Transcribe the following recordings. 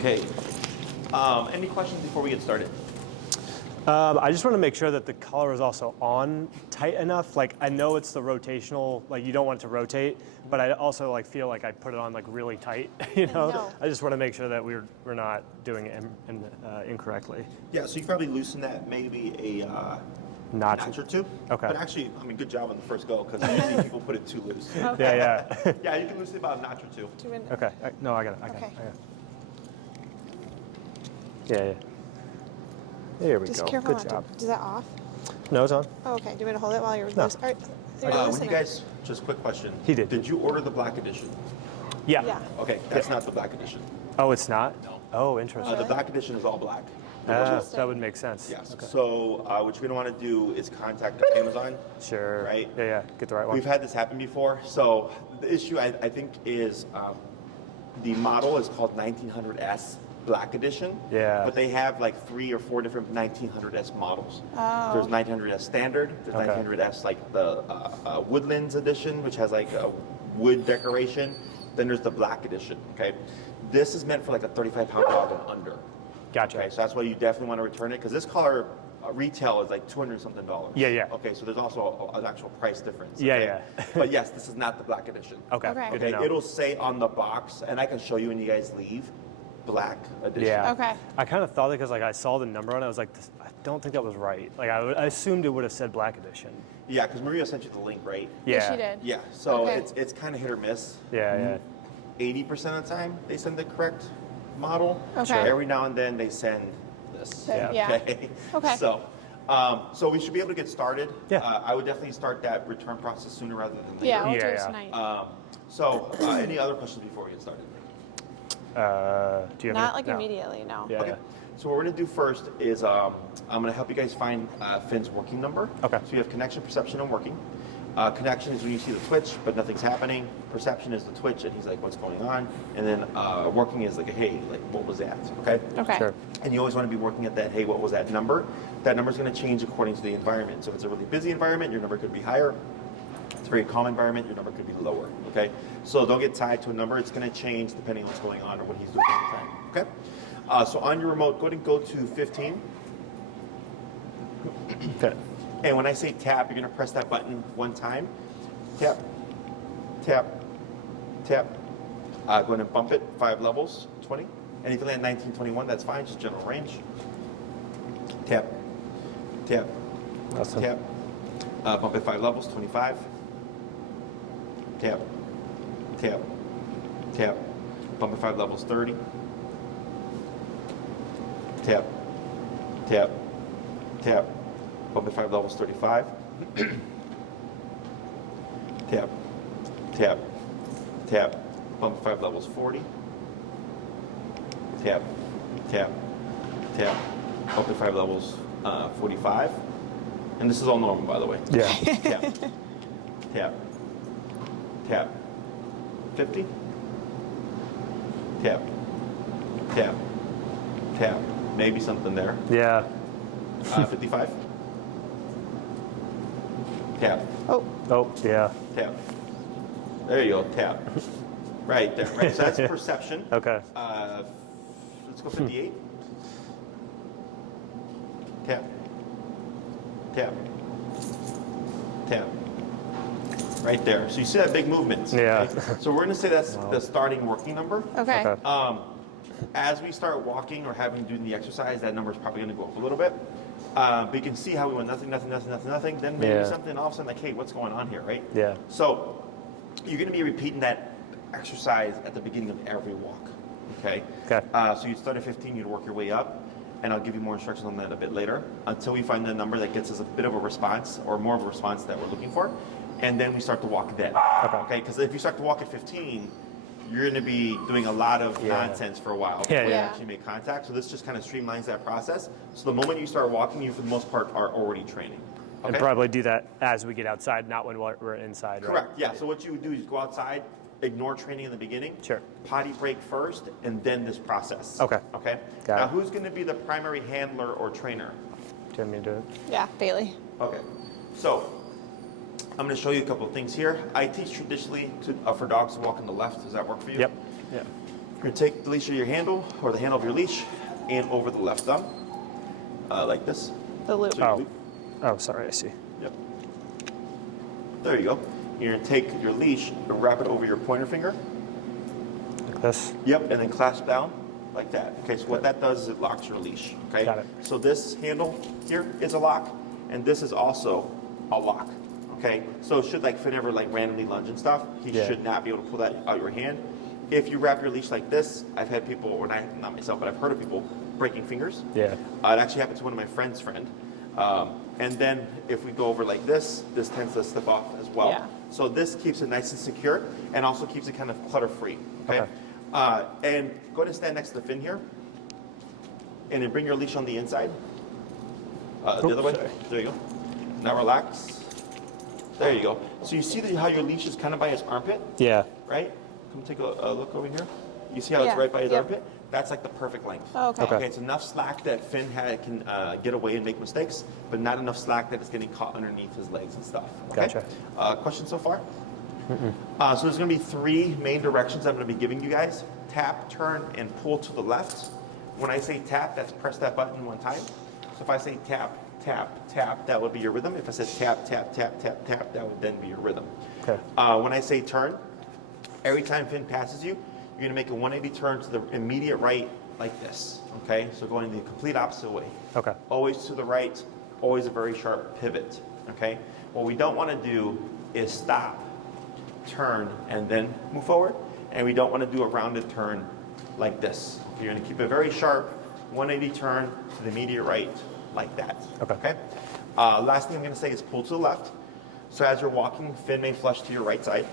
Okay. Any questions before we get started? I just want to make sure that the collar is also on tight enough. Like, I know it's the rotational, like you don't want it to rotate, but I also like feel like I put it on like really tight, you know? No. I just want to make sure that we're not doing it incorrectly. Yeah, so you probably loosen that maybe a Notch or two. Okay. But actually, I mean, good job on the first go, because usually people put it too loose. Okay. Yeah. Yeah, you can loosen it about a notch or two. Okay. No, I got it. I got Okay. it. Yeah. There we Just go. careful Good not job. to, is that off? No, it's on. Oh, okay. Do you want me to hold it while you're No. loose? All right. So you're When loosening you it. guys, just quick question. He did. Did you order the black edition? Yeah. Yeah. Okay, that's not the black edition. Oh, it's not? No. Oh, interesting. The black edition is all black. That would make sense. Yes. Okay. So what you're going to want to do is contact Amazon. Sure. Right? Yeah. Get the right one. We've had this happen before. So the issue, I think, is the model is called 1900S Black Edition. Yeah. But they have like 3 or 4 different 1900S models. Oh. There's 1900S Standard. There's Okay. 1900S like the Woodlands Edition, which has like a wood decoration. Then there's the Black Edition. Okay. This is meant for like a 35-pound dog and under. Gotcha. Okay, so that's why you definitely want to return it, because this collar retail is like $200-something. Yeah. Okay, so there's also an actual price difference. Yeah, okay? yeah. But yes, this is not the black edition. Okay. Okay. Good to Okay, know. it'll say on the box, and I can show you when you guys leave, black edition. Yeah. Okay. I kind of thought that because like I saw the number on it, I was like, I don't think that was right. Like I assumed it would have said Black Edition. Yeah, because Maria sent you the link, right? Yeah. Yes, she did. Yeah, so Okay. it's kind of hit or miss. Yeah. 80% of the time, they send the correct model. Okay. Sure. Every now and then, they send this. Yeah. Okay. Okay. So we should be able to get started. Yeah. I would definitely start that return process sooner rather than later. Yeah, I'll do Yeah, it yeah. tonight. Any other questions before we get started? Do you have Not any? like No. immediately, no. Yeah. Okay. So what we're going to do first is I'm going to help you guys find Finn's working number. Okay. So you have connection, perception, and working. Connection is when you see the twitch, but nothing's happening. Perception is the twitch, and he's like, what's going on? And then working is like, hey, like, what was that? Okay? Okay. Sure. And you always want to be working at that, hey, what was that number? That number is going to change according to the environment. So if it's a really busy environment, your number could be higher. If it's a very calm environment, your number could be lower. Okay? So don't get tied to a number. It's going to change depending on what's going on or what he's doing at the time. Okay? So on your remote, go ahead and go to 15. Okay. And when I say tap, you're going to press that button one time. Tap, tap, tap. Go ahead and bump it 5 levels, 20. And if you land 19, 21, that's fine, just general range. Tap, tap, Awesome. tap. Bump it 5 levels, 25. Tap, tap, tap. Bump it 5 levels, 30. Tap, tap, tap. Bump it 5 levels, 35. Tap, tap, tap. Bump it 5 levels, 40. Tap, tap, tap. Bump it 5 levels, 45. And this is all normal, by the way. Yeah. Tap, tap, tap. 50. Tap, tap, tap. Maybe something there. Yeah. 55. Tap, Oh, yeah. tap. There you go, tap. Right there, right. So that's perception. Okay. Let's go 58. Tap, tap, tap. Right there. So you see that big movement. Yeah. Okay? So we're going to say that's the starting working number. Okay. Okay. As we start walking or having doing the exercise, that number is probably going to go up a little bit. But you can see how we went nothing. Then maybe Yeah. something all of a sudden like, hey, what's going on here, right? Yeah. So you're going to be repeating that exercise at the beginning of every walk. Okay. Okay. So you'd start at 15, you'd work your way up, and I'll give you more instructions on that a bit later until we find the number that gets us a bit of a response or more of a response that we're looking for, and then we start to walk then. Okay. Because if you start to walk at 15. You're going to be doing a lot of nonsense for a while before you Yeah. actually make contact. So this just kind of streamlines that process. So the moment you start walking, you for the most part are already training. Okay? And probably do that as we get outside, not when we're inside, right? Correct. Yeah. So what you would do is go outside, ignore training in the beginning. Sure. Potty break first, and then this process. Okay. Okay. Got Now, it. who's going to be the primary handler or trainer? Do you want me to do it? Yeah, Bailey. Okay. So I'm going to show you a couple of things here. I teach traditionally for dogs to walk on the left. Does that work for you? Yep. Yeah. You're gonna take the leash of your handle, or the handle of your leash, and over the left thumb, like this. The loop. So you Oh. loop. Oh, sorry, I see. Yep. There you go. You're gonna take your leash and wrap it over your pointer finger. Like this. Yep, and then clasp down like that. Okay, so what that does is it locks your leash. Okay. Got it. So this handle here is a lock, and this is also a lock. Okay. So should like Finn ever like randomly lunge and stuff, he Yeah. should not be able to pull that out your hand. If you wrap your leash like this, I've had people, or not myself, but I've heard of people breaking fingers. Yeah. It actually happened to one of my friend's friend. And then if we go over like this tends to slip off as well. Yeah. So this keeps it nice and secure, and also keeps it kind of clutter-free. Okay. Okay. And go ahead and stand next to the fin here, and then bring your leash on the inside. The Oops, other way. sorry. There you go. Now relax. There you go. So you see how your leash is kind of by his armpit, Yeah. right? Come take a look over here. You see how it's Yeah, right by his yep. armpit? That's like the perfect length. Oh, okay. Okay. Okay, it's enough slack that Finn can get away and make mistakes, but not enough slack that it's getting caught underneath his legs and stuff. Okay? Gotcha. Questions so far? So there's going to be 3 main directions I'm going to be giving you guys. Tap, turn, and pull to the left. When I say tap, that's press that button 1 time. So if I say tap, tap, tap, that would be your rhythm. If I said tap, tap, tap, tap, tap, that would then be your rhythm. Okay. When I say turn, every time Finn passes you, you're going to make a 180 turn to the immediate right like this. Okay? So going the complete opposite way. Okay. Always to the right, always a very sharp pivot. Okay? What we don't want to do is stop, turn, and then move forward. And we don't want to do a rounded turn like this. You're going to keep a very sharp 180 turn to the immediate right like that. Okay. Last thing I'm going to say is pull to the left. So as you're walking, Finn may flush to your right side.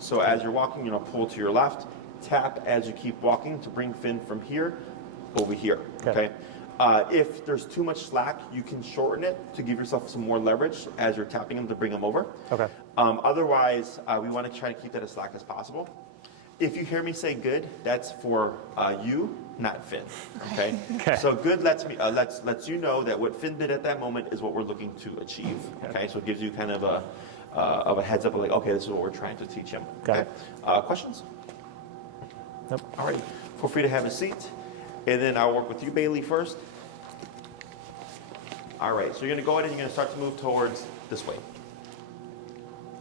So as you're walking, pull to your left. Tap as you keep walking to bring Finn from here over here. Okay. If there's too much slack, you can shorten it to give yourself some more leverage as you're tapping him to bring him over. Okay. Otherwise, we want to try to keep that as slack as possible. If you hear me say good, that's for you, not Finn. Okay. Okay. So good lets you know that what Finn did at that moment is what we're looking to achieve. Okay. So it gives you kind of a heads up of like, okay, this is what we're trying to teach him. Got Okay. Questions? Nope. All right. Feel free to have a seat, and then I'll work with you, Bailey, first. All right. So you're going to go ahead and you're going to start to move towards this way.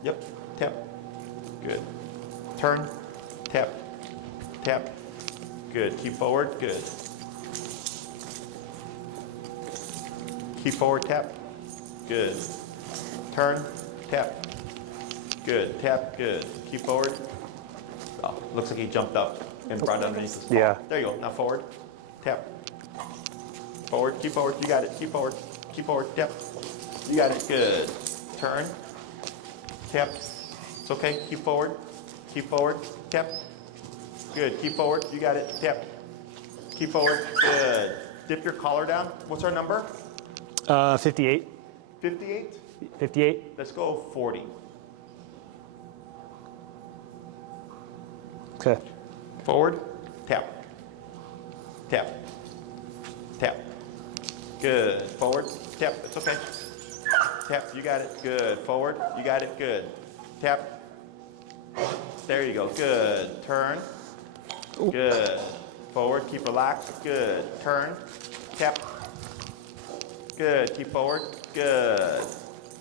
Yep. Tap. Good. Turn. Tap. Tap. Good. Keep forward. Good. Keep forward. Tap. Good. Turn. Tap. Good. Tap. Good. Keep forward. Oh, looks like he jumped up and brought it underneath his ball. Yeah. There you go. Now forward. Tap. Forward. Keep forward. You got it. Keep forward. Keep forward. Tap. You got it. Good. Turn. Tap. It's okay. Keep forward. Keep forward. Tap. Good. Keep forward. You got it. Tap. Keep forward. Good. Dip your collar down. What's our number? 58. 58? 58. Let's go 40. Okay. Forward. Tap. Tap. Tap. Good. Forward. Tap. It's okay. Tap. You got it. Good. Forward. You got it. Good. Tap. There you go. Good. Turn. Good. Forward. Keep relaxed. Good. Turn. Tap. Good. Keep forward. Good.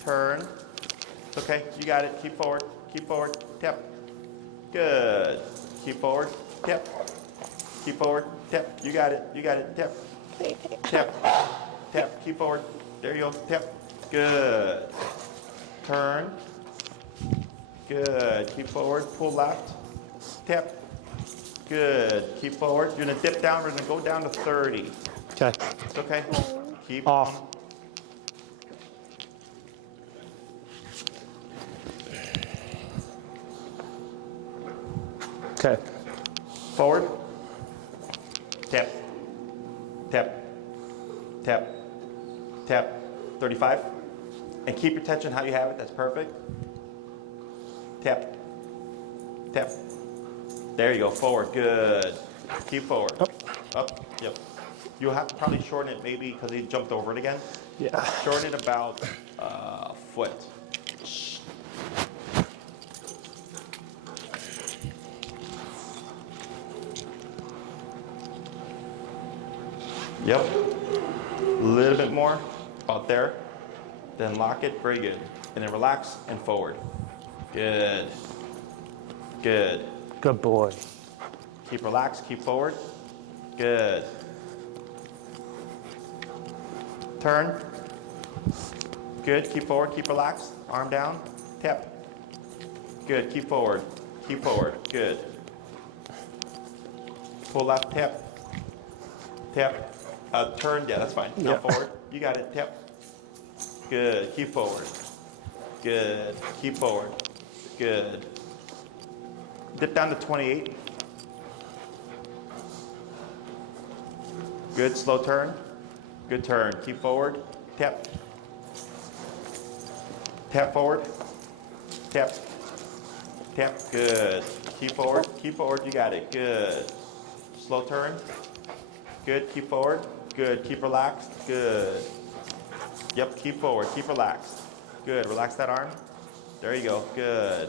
Turn. It's okay. You got it. Keep forward. Keep forward. Tap. Good. Keep forward. Tap. Keep forward. Tap. You got it. You got it. Tap. Tap. Tap. Keep forward. There you go. Tap. Good. Turn. Good. Keep forward. Pull left. Tap. Good. Keep forward. You're going to dip down. We're going to go down to 30. Okay. It's okay. Keep Off. Okay. Forward. Tap. Tap. Tap. Tap. 35. And keep your tension how you have it. That's perfect. Tap. Tap. There you go. Forward. Good. Keep forward. Up. Up. Yep. You'll have to probably shorten it maybe because he jumped over it again. Yeah. Shorten it about a foot. Yep. A little bit more, about there. Then lock it, very good. And then relax and forward. Good. Good. Good boy. Keep relaxed, keep forward. Good. Turn. Good, keep forward, keep relaxed. Arm down, tap. Good, keep forward, good. Pull left, tap. Tap. Turn, yeah, that's fine. Now forward, you got it, tap. Good, keep forward. Good, keep forward. Good. Dip down to 28. Good, slow turn. Good turn, keep forward, tap. Tap forward, tap, tap, good. Keep forward, you got it, good. Slow turn, good, keep forward, good. Keep relaxed, good. Yep, keep forward, keep relaxed. Good, relax that arm. There you go, good.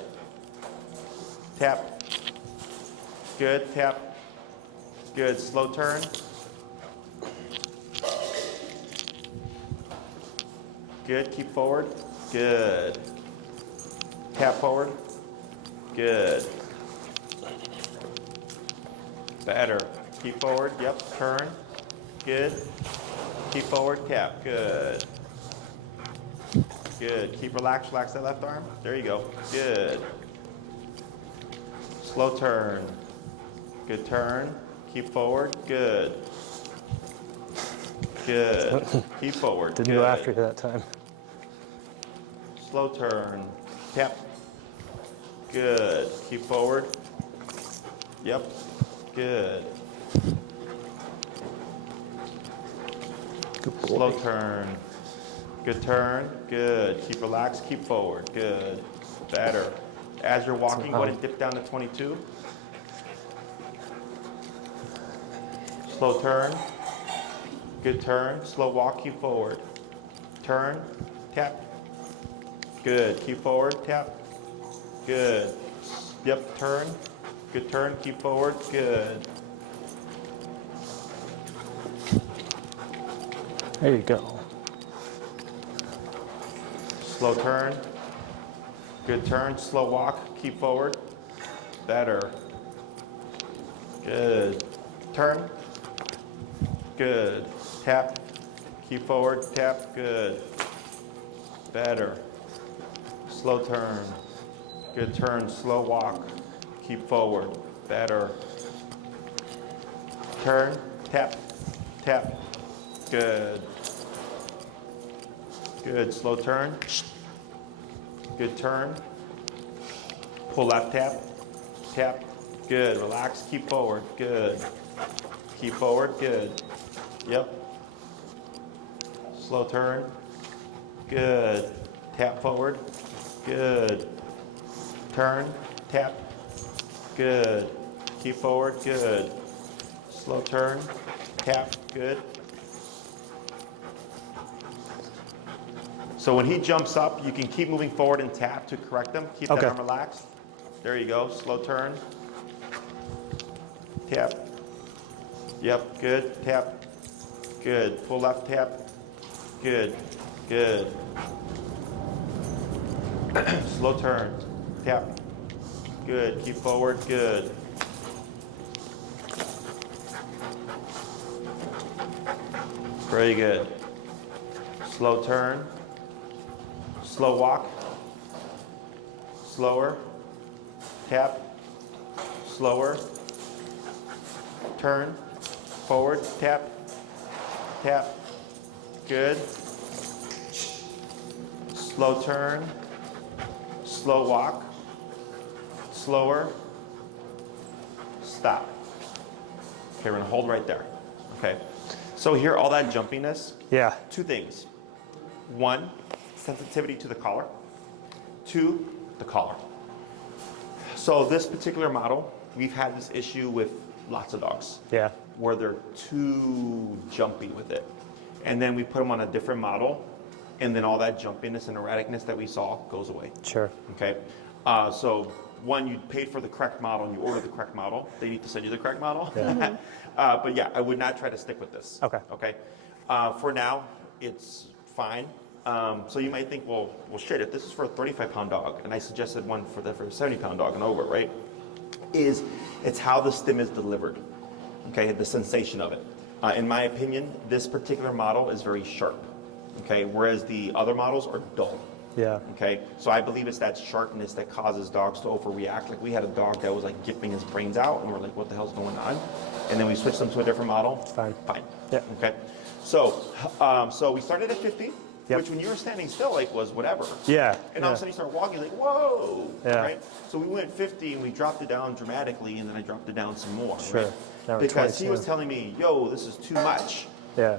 Tap, good, tap, good. Slow turn. Good, keep forward. Good. Tap forward. Good. Better. Keep forward. Yep. Turn. Good. Keep forward. Tap. Good. Good. Keep relaxed. Relax that left arm. There you go. Good. Slow turn. Good turn. Keep forward. Good. Good. Keep forward. Didn't go after you that time. Slow turn. Tap. Good. Keep forward. Yep. Good. Good boy. Slow turn. Good turn. Good. Keep relaxed. Keep forward. Good. Better. As you're walking, go ahead and dip down to 22. Slow turn. Good turn. Slow walk. Keep forward. Turn. Tap. Good. Keep forward. Tap. Good. Yep. Turn. Good turn. Keep forward. Good. There you go. Slow turn. Good turn. Slow walk. Keep forward. Better. Good. Turn. Good. Tap. Keep forward. Tap. Good. Better. Slow turn. Good turn. Slow walk. Keep forward. Better. Turn. Tap. Tap. Good. Good. Slow turn. Good turn. Pull left, tap. Tap. Good. Relax. Keep forward. Good. Keep forward. Good. Yep. Slow turn. Good. Tap forward. Good. Turn. Tap. Good. Keep forward. Good. Slow turn. Tap. Good. So when he jumps up, you can keep moving forward and tap to correct him. Keep that arm relaxed. There you go. Slow turn. Tap. Yep. Good. Tap. Good. Pull left. Tap. Good. Good. Slow turn. Tap. Good. Keep forward. Good. Very good. Slow turn. Slow walk. Slower. Tap. Slower. Turn. Forward. Tap. Tap. Good. Slow turn. Slow walk. Slower. Stop. Okay, we're gonna hold right there. Okay. So here, all that jumpiness, Yeah. two things. One, sensitivity to the collar. Two, the collar. So this particular model, we've had this issue with lots of dogs Yeah. where they're too jumpy with it. And then we put them on a different model, and then all that jumpiness and erraticness that we saw goes away. Sure. Okay, so one, you paid for the correct model and you ordered the correct model. They need to send you the correct model. Yeah. But yeah, I would not try to stick with this. Okay. Okay. For now, it's fine. So you might think, well, shit, if this is for a 35-pound dog, and I suggested one for a 70-pound dog and over, right? It's how the stim is delivered. Okay, the sensation of it. In my opinion, this particular model is very sharp. Okay, whereas the other models are dull. Yeah. Okay, so I believe it's that sharpness that causes dogs to overreact. Like we had a dog that was like yipping his brains out, and we're like, what the hell's going on? And then we switched them to a different model. It's fine. Fine. Yeah. Okay, so we started at 50, Yep. which when you were standing still, like was whatever. Yeah. And all of a sudden you start walking, like, whoa. Yeah. Right? So we went 50 and we dropped it down dramatically, and then I dropped it down some more. Sure. Right? Now we're Because he was 22. telling me, yo, this is too much. Yeah.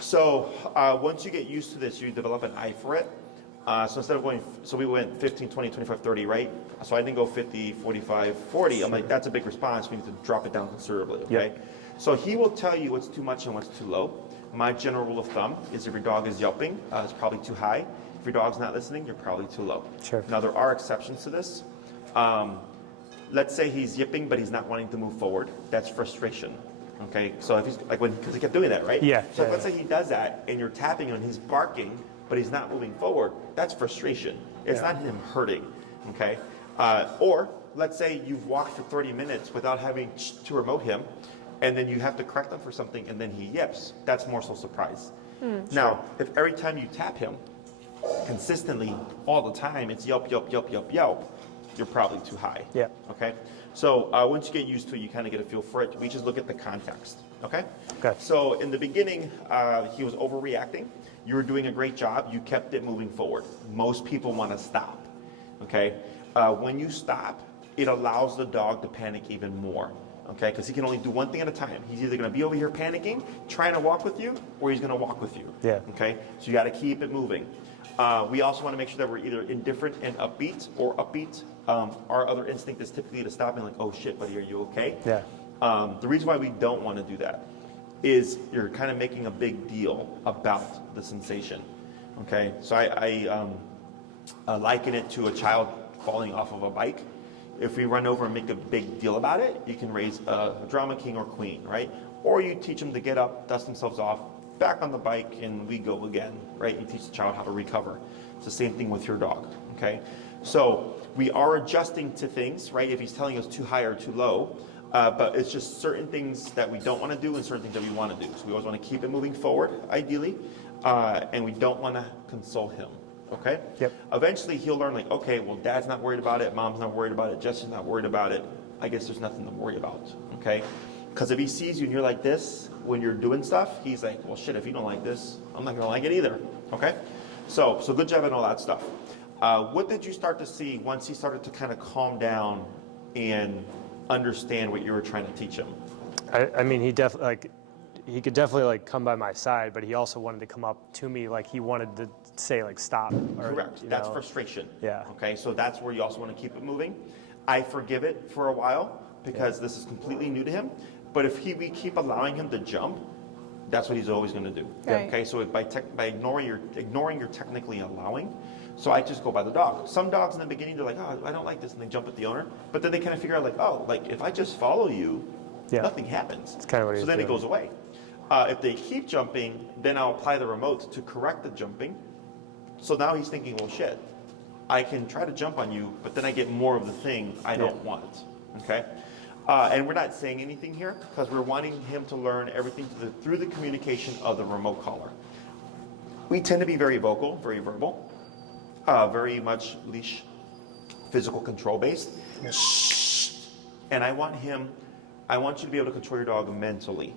So once you get used to this, you develop an eye for it. So instead of going, so we went 15, 20, 25, 30, right? So I didn't go 50, 45, 40. I'm like, that's a big response. We need to drop it down considerably, okay? Yep. So he will tell you what's too much and what's too low. My general rule of thumb is if your dog is yelping, it's probably too high. If your dog's not listening, you're probably too low. Sure. Now, there are exceptions to this. Let's say he's yipping, but he's not wanting to move forward. That's frustration. Okay, so if he's like because he kept doing that, right? Yeah. So Yeah, let's say he does that, and you're tapping him, and he's barking, but he's not moving forward. That's frustration. It's Yeah. not him hurting. Okay, or let's say you've walked for 30 minutes without having to remote him, and then you have to correct him for something, and then he yips. That's more so surprise. Now, if every time you tap him consistently all the time, it's yelp, yelp, yelp, yelp, yelp, you're probably too high. Yeah. Okay. So once you get used to it, you kind of get a feel for it. We just look at the context. Okay. Okay. So in the beginning, he was overreacting. You were doing a great job. You kept it moving forward. Most people want to stop. Okay. When you stop, it allows the dog to panic even more. Okay, because he can only do one thing at a time. He's either going to be over here panicking, trying to walk with you, or he's going to walk with you. Yeah. Okay, so you got to keep it moving. We also want to make sure that we're either indifferent and upbeat or upbeat. Our other instinct is typically to stop and like, oh shit, buddy, are you okay? Yeah. The reason why we don't want to do that is you're kind of making a big deal about the sensation. Okay, so I liken it to a child falling off of a bike. If we run over and make a big deal about it, you can raise a drama king or queen, right? Or you teach them to get up, dust themselves off, back on the bike, and we go again, right? You teach the child how to recover. It's the same thing with your dog, okay? So we are adjusting to things, right? If he's telling us too high or too low, but it's just certain things that we don't want to do and certain things that we want to do. So we always want to keep it moving forward, ideally, and we don't want to console him. Okay? Yep. Eventually he'll learn like, okay, well dad's not worried about it, mom's not worried about it, Jesse's not worried about it. I guess there's nothing to worry about. Okay? Because if he sees you and you're like this when you're doing stuff, he's like, well shit, if you don't like this, I'm not gonna like it either. Okay? So good job and all that stuff. What did you start to see once he started to kind of calm down and understand what you were trying to teach him? I mean, he could definitely like come by my side, but he also wanted to come up to me, like he wanted to say like stop. Or, Correct. That's frustration. Yeah. Okay, so that's where you also want to keep it moving. I forgive it for a while because this is completely new to him. But if we keep allowing him to jump, that's what he's always going to do. Right. Okay, so by ignoring you're technically allowing. So I just go by the dog. Some dogs in the beginning they're like, oh, I don't like this, and they jump at the owner. But then they kind of figure out like, oh, like if I just follow you, nothing happens. It's kind of what so then it goes away. If they keep jumping, then I'll apply the remote to correct the jumping. So now he's thinking, well, shit, I can try to jump on you, but then I get more of the thing I don't want. Okay? And we're not saying anything here because we're wanting him to learn everything through the communication of the remote collar. We tend to be very vocal, very verbal, very much leash, physical control based. And I want you to be able to control your dog mentally.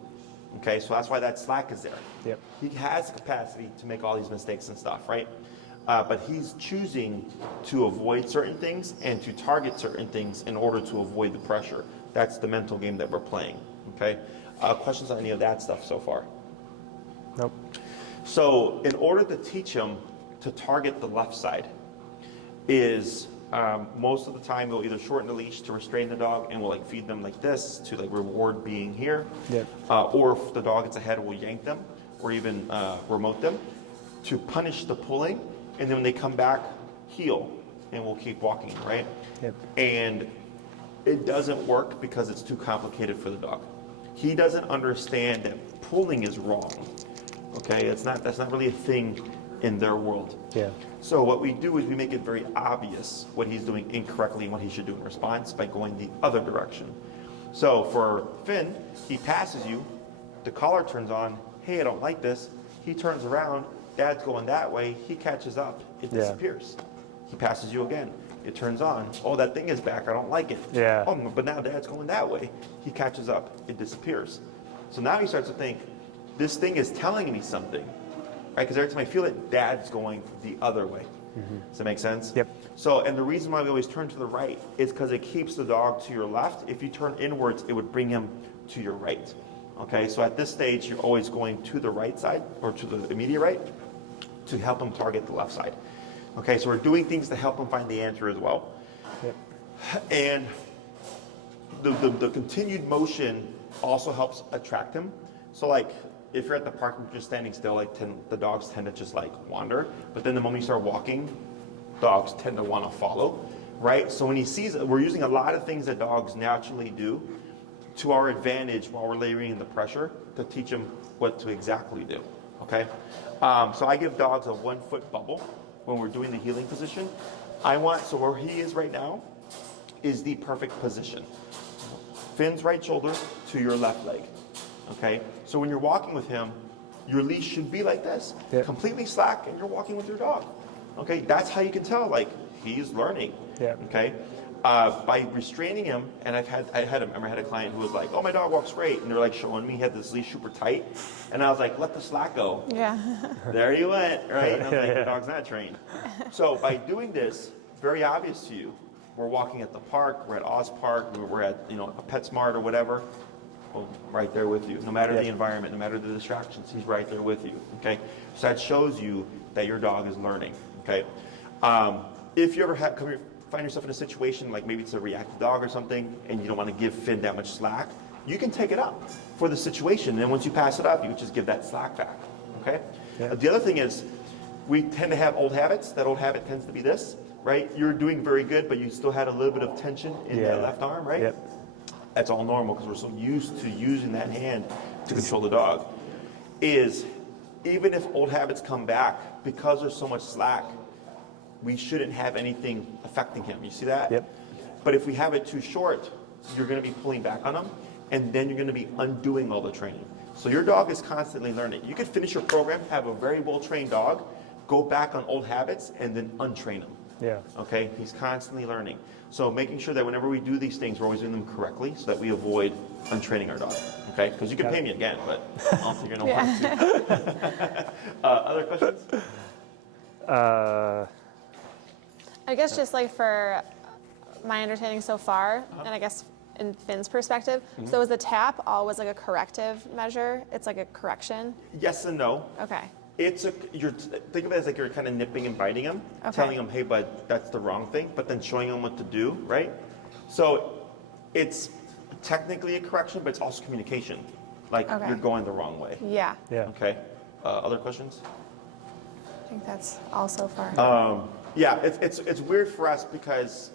Okay, so that's why that slack is there. Yep. He has capacity to make all these mistakes and stuff, right? But he's choosing to avoid certain things and to target certain things in order to avoid the pressure. That's the mental game that we're playing, okay? Questions on any of that stuff so far? Nope. So in order to teach him to target the left side is most of the time we'll either shorten the leash to restrain the dog and we'll like feed them like this to like reward being here. Yep. Or if the dog gets ahead, we'll yank them or even remote them to punish the pulling. And then when they come back, heel. and we'll keep walking, right? Yep. And it doesn't work because it's too complicated for the dog. He doesn't understand that pulling is wrong. Okay, that's not really a thing in their world. Yeah. So what we do is we make it very obvious what he's doing incorrectly and what he should do in response by going the other direction. So for Finn, he passes you, the collar turns on, hey, I don't like this. He turns around, Dad's going that way, he catches up, it Yeah. disappears. He passes you again. It turns on. Oh, that thing is back. I don't like it. Yeah. Oh, but now Dad's going that way. He catches up. It disappears. So now he starts to think, this thing is telling me something, right? Because every time I feel it, Dad's going the other way. Does that make sense? Yep. So, and the reason why we always turn to the right is because it keeps the dog to your left. If you turn inwards, it would bring him to your right. Okay, so at this stage, you're always going to the right side or to the immediate right to help him target the left side. Okay, so we're doing things to help him find the answer as well. Yep. And the continued motion also helps attract him. So like if you're at the park and you're just standing still, the dogs tend to just like wander. But then the moment you start walking, dogs tend to want to follow, right? So when he sees, we're using a lot of things that dogs naturally do to our advantage while we're layering in the pressure to teach them what to exactly do, okay? So I give dogs a 1 foot bubble when we're doing the healing position. So where he is right now is the perfect position. Finn's right shoulder to your left leg, okay? So when you're walking with him, your leash should be like this, Yep. completely slack, and you're walking with your dog, okay? That's how you can tell, like, he's learning, Yep. okay? By restraining him, and I had a client who was like, oh, my dog walks great, and they're like showing me he had this leash super tight, and I was like, let the slack go. Yeah. There you went, right? And I was like, your dog's not trained. So by doing this, very obvious to you, we're walking at the park, we're at Oz Park, we're at a PetSmart or whatever, well, right there with you. No matter the environment, no matter the distractions, he's right there with you, okay? So that shows you that your dog is learning, okay? If you ever find yourself in a situation like maybe it's a reactive dog or something and you don't want to give Finn that much slack, you can take it up for the situation. And then once you pass it up, you can just give that slack back, okay? Yeah. The other thing is we tend to have old habits. That old habit tends to be this, right? You're doing very good, but you still had a little bit of tension in that left arm, right? Yep. That's all normal because we're so used to using that hand to control the dog. Even if old habits come back, because there's so much slack, we shouldn't have anything affecting him. You see that? Yep. But if we have it too short, you're going to be pulling back on him, and then you're going to be undoing all the training. So your dog is constantly learning. You could finish your program, have a very well-trained dog, go back on old habits, and then untrain him. Yeah. Okay? He's constantly learning. So making sure that whenever we do these things, we're always doing them correctly so that we avoid untraining our dog. Okay? Because you can pay me again, but I don't think you're going to want to. Other questions? I guess just like for my understanding so far, and I guess in Finn's perspective, so is the tap always like a corrective measure? It's like a correction? Yes and no. Okay. Think of it as like you're kind of nipping and biting him, telling him, hey, bud, that's the wrong thing, but then showing him what to do, right? So it's technically a correction, but it's also communication. Like you're going the wrong way. Yeah. Yeah. Okay. Other questions? I think that's all so far. Yeah, it's weird for us because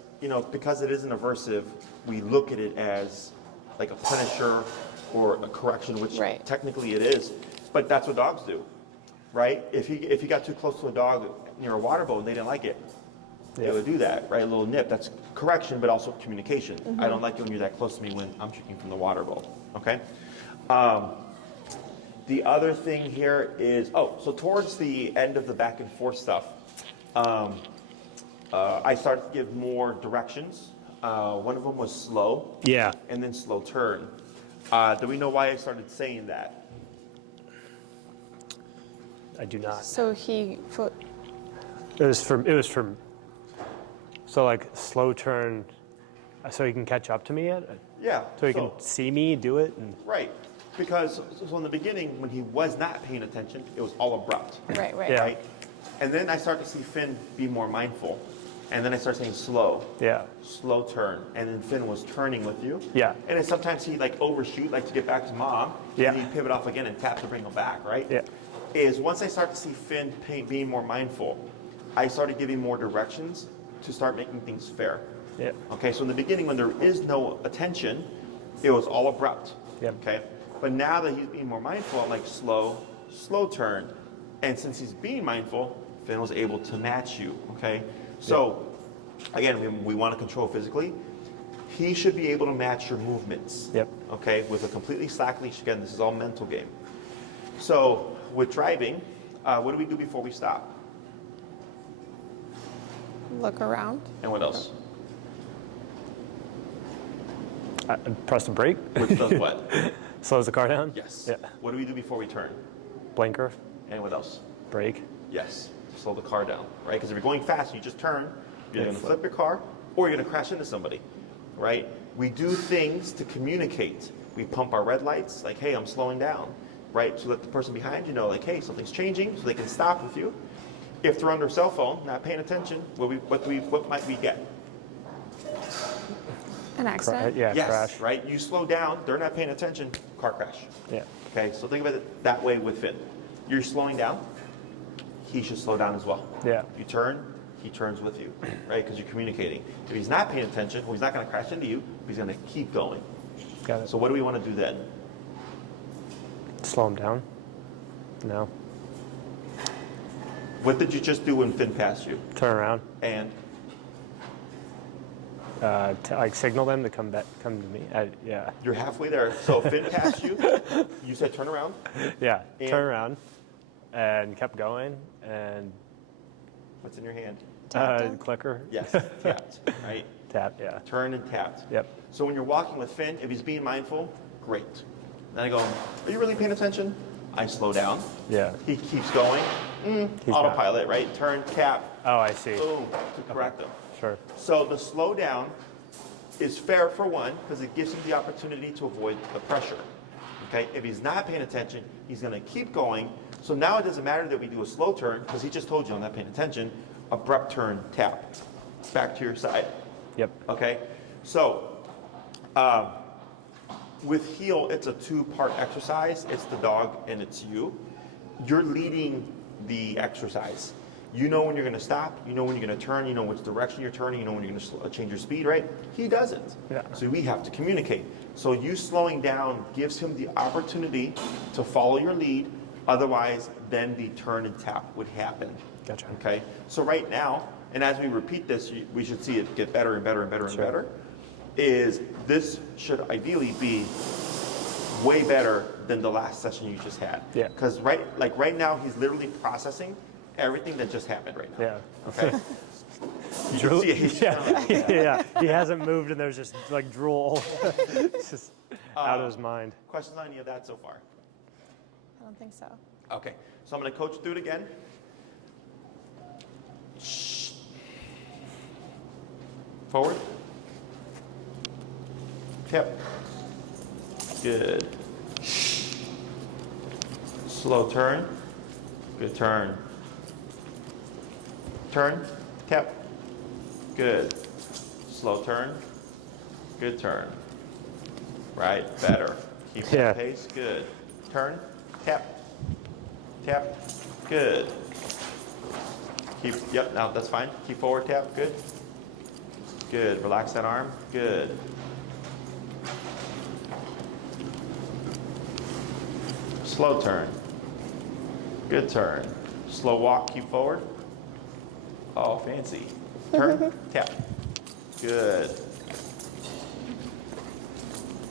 because it isn't aversive, we look at it as like a punisher or a correction, which technically it is. But that's what dogs do, right? If you got too close to a dog near a water bowl and they didn't like it, they would do that, right? A little nip. That's correction, but also communication. I don't like it when you're that close to me when I'm drinking from the water bowl. Okay. The other thing here is so towards the end of the back and forth stuff. I started to give more directions. One of them was slow. Yeah. And then slow turn. Do we know why I started saying that? I do not. So It was from. So like slow turn, so he can catch up to me yet. Yeah. So he can see me do it. And Right. Because so in the beginning, when he was not paying attention, it was all abrupt. right. Yeah. Right. And then I started to see Finn be more mindful. And then I started saying slow. Yeah. Slow turn. And then Finn was turning with you. Yeah. And then sometimes he'd like overshoot, like to get back to mom. Yeah. And he'd pivot off again and tap to bring him back, right? Yeah. Is once I start to see Finn being more mindful, I started giving more directions to start making things fair. Yeah. Okay, so in the beginning, when there is no attention, it was all abrupt. Yep. Okay, but now that he's being more mindful, like slow turn, and since he's being mindful, Finn was able to match you. Okay, so again, we want to control physically. He should be able to match your movements. Yep. Okay, with a completely slack leash. Again, this is all mental game. So with driving, what do we do before we stop? Look around. And what else? Press the brake. Which does what? Slows the car down. Yes. Yeah. What do we do before we turn? Blinker, And what else? brake. Yes. Slow the car down, right? Because if you're going fast, you just turn, you're Yeah, going to flip your car, or you're going to crash into somebody, right? We do things to communicate. We pump our red lights, like, hey, I'm slowing down, right? So let the person behind you know, like, hey, something's changing, so they can stop with you. If they're on their cell phone, not paying attention, what might we get? An accident. Yeah, Yes, crash. right? You slow down, they're not paying attention, car crash. Yeah. Okay, so think about it that way with Finn. You're slowing down, he should slow down as well. Yeah. You turn, he turns with you, right? Because you're communicating. If he's not paying attention, well, he's not going to crash into you, but he's going to keep going. Got it. So what do we want to do then? Slow him down. No. What did you just do when Finn passed you? Turn around. And Like signal them to come to me. Yeah. you're halfway there. So Finn passed you. You said turn around. Yeah. And- Turn around, and kept going, and What's in your hand? clicker. Yes, tapped, right? Tap. Yeah. Turn and tapped. Yep. So when you're walking with Finn, if he's being mindful, great. Then I go, are you really paying attention? I slow down. Yeah. He keeps going. He's Autopilot, right? Turn, tap, Oh, I see. boom, to correct him. Sure. So the slow down is fair for one because it gives him the opportunity to avoid the pressure. Okay, if he's not paying attention, he's going to keep going. So now it doesn't matter that we do a slow turn because he just told you I'm not paying attention. Abrupt turn, tap, back to your side. Yep. Okay, so with heel, it's a two-part exercise. It's the dog and it's you. You're leading the exercise. You know when you're going to stop. You know when you're going to turn. You know which direction you're turning. You know when you're going to change your speed, right? He doesn't. Yeah. So we have to communicate. So you slowing down gives him the opportunity to follow your lead. Otherwise, then the turn and tap would happen. Gotcha. Okay. So right now, and as we repeat this, we should see it get better and better and better and Sure. better. Is this should ideally be way better than the last session you just had. Yeah. Because right now he's literally processing everything that just happened right now. Yeah. Okay. You can see it. He's Yeah. He hasn't moved, and there's just like drool. It's just out of his mind. Questions on any of that so far? I don't think so. Okay. So I'm going to coach through it again. Forward. Tip. Good. Slow turn. Good turn. Turn. Tap. Good. Slow turn. Good turn. Right. Better. Keep that Yeah. pace. Good. Turn. Tap. Tap. Good. Yep, no, that's fine. Keep forward, tap. Good. Good. Relax that arm. Good. Slow turn. Good turn. Slow walk, keep forward. Oh, fancy. Turn, tap. Good.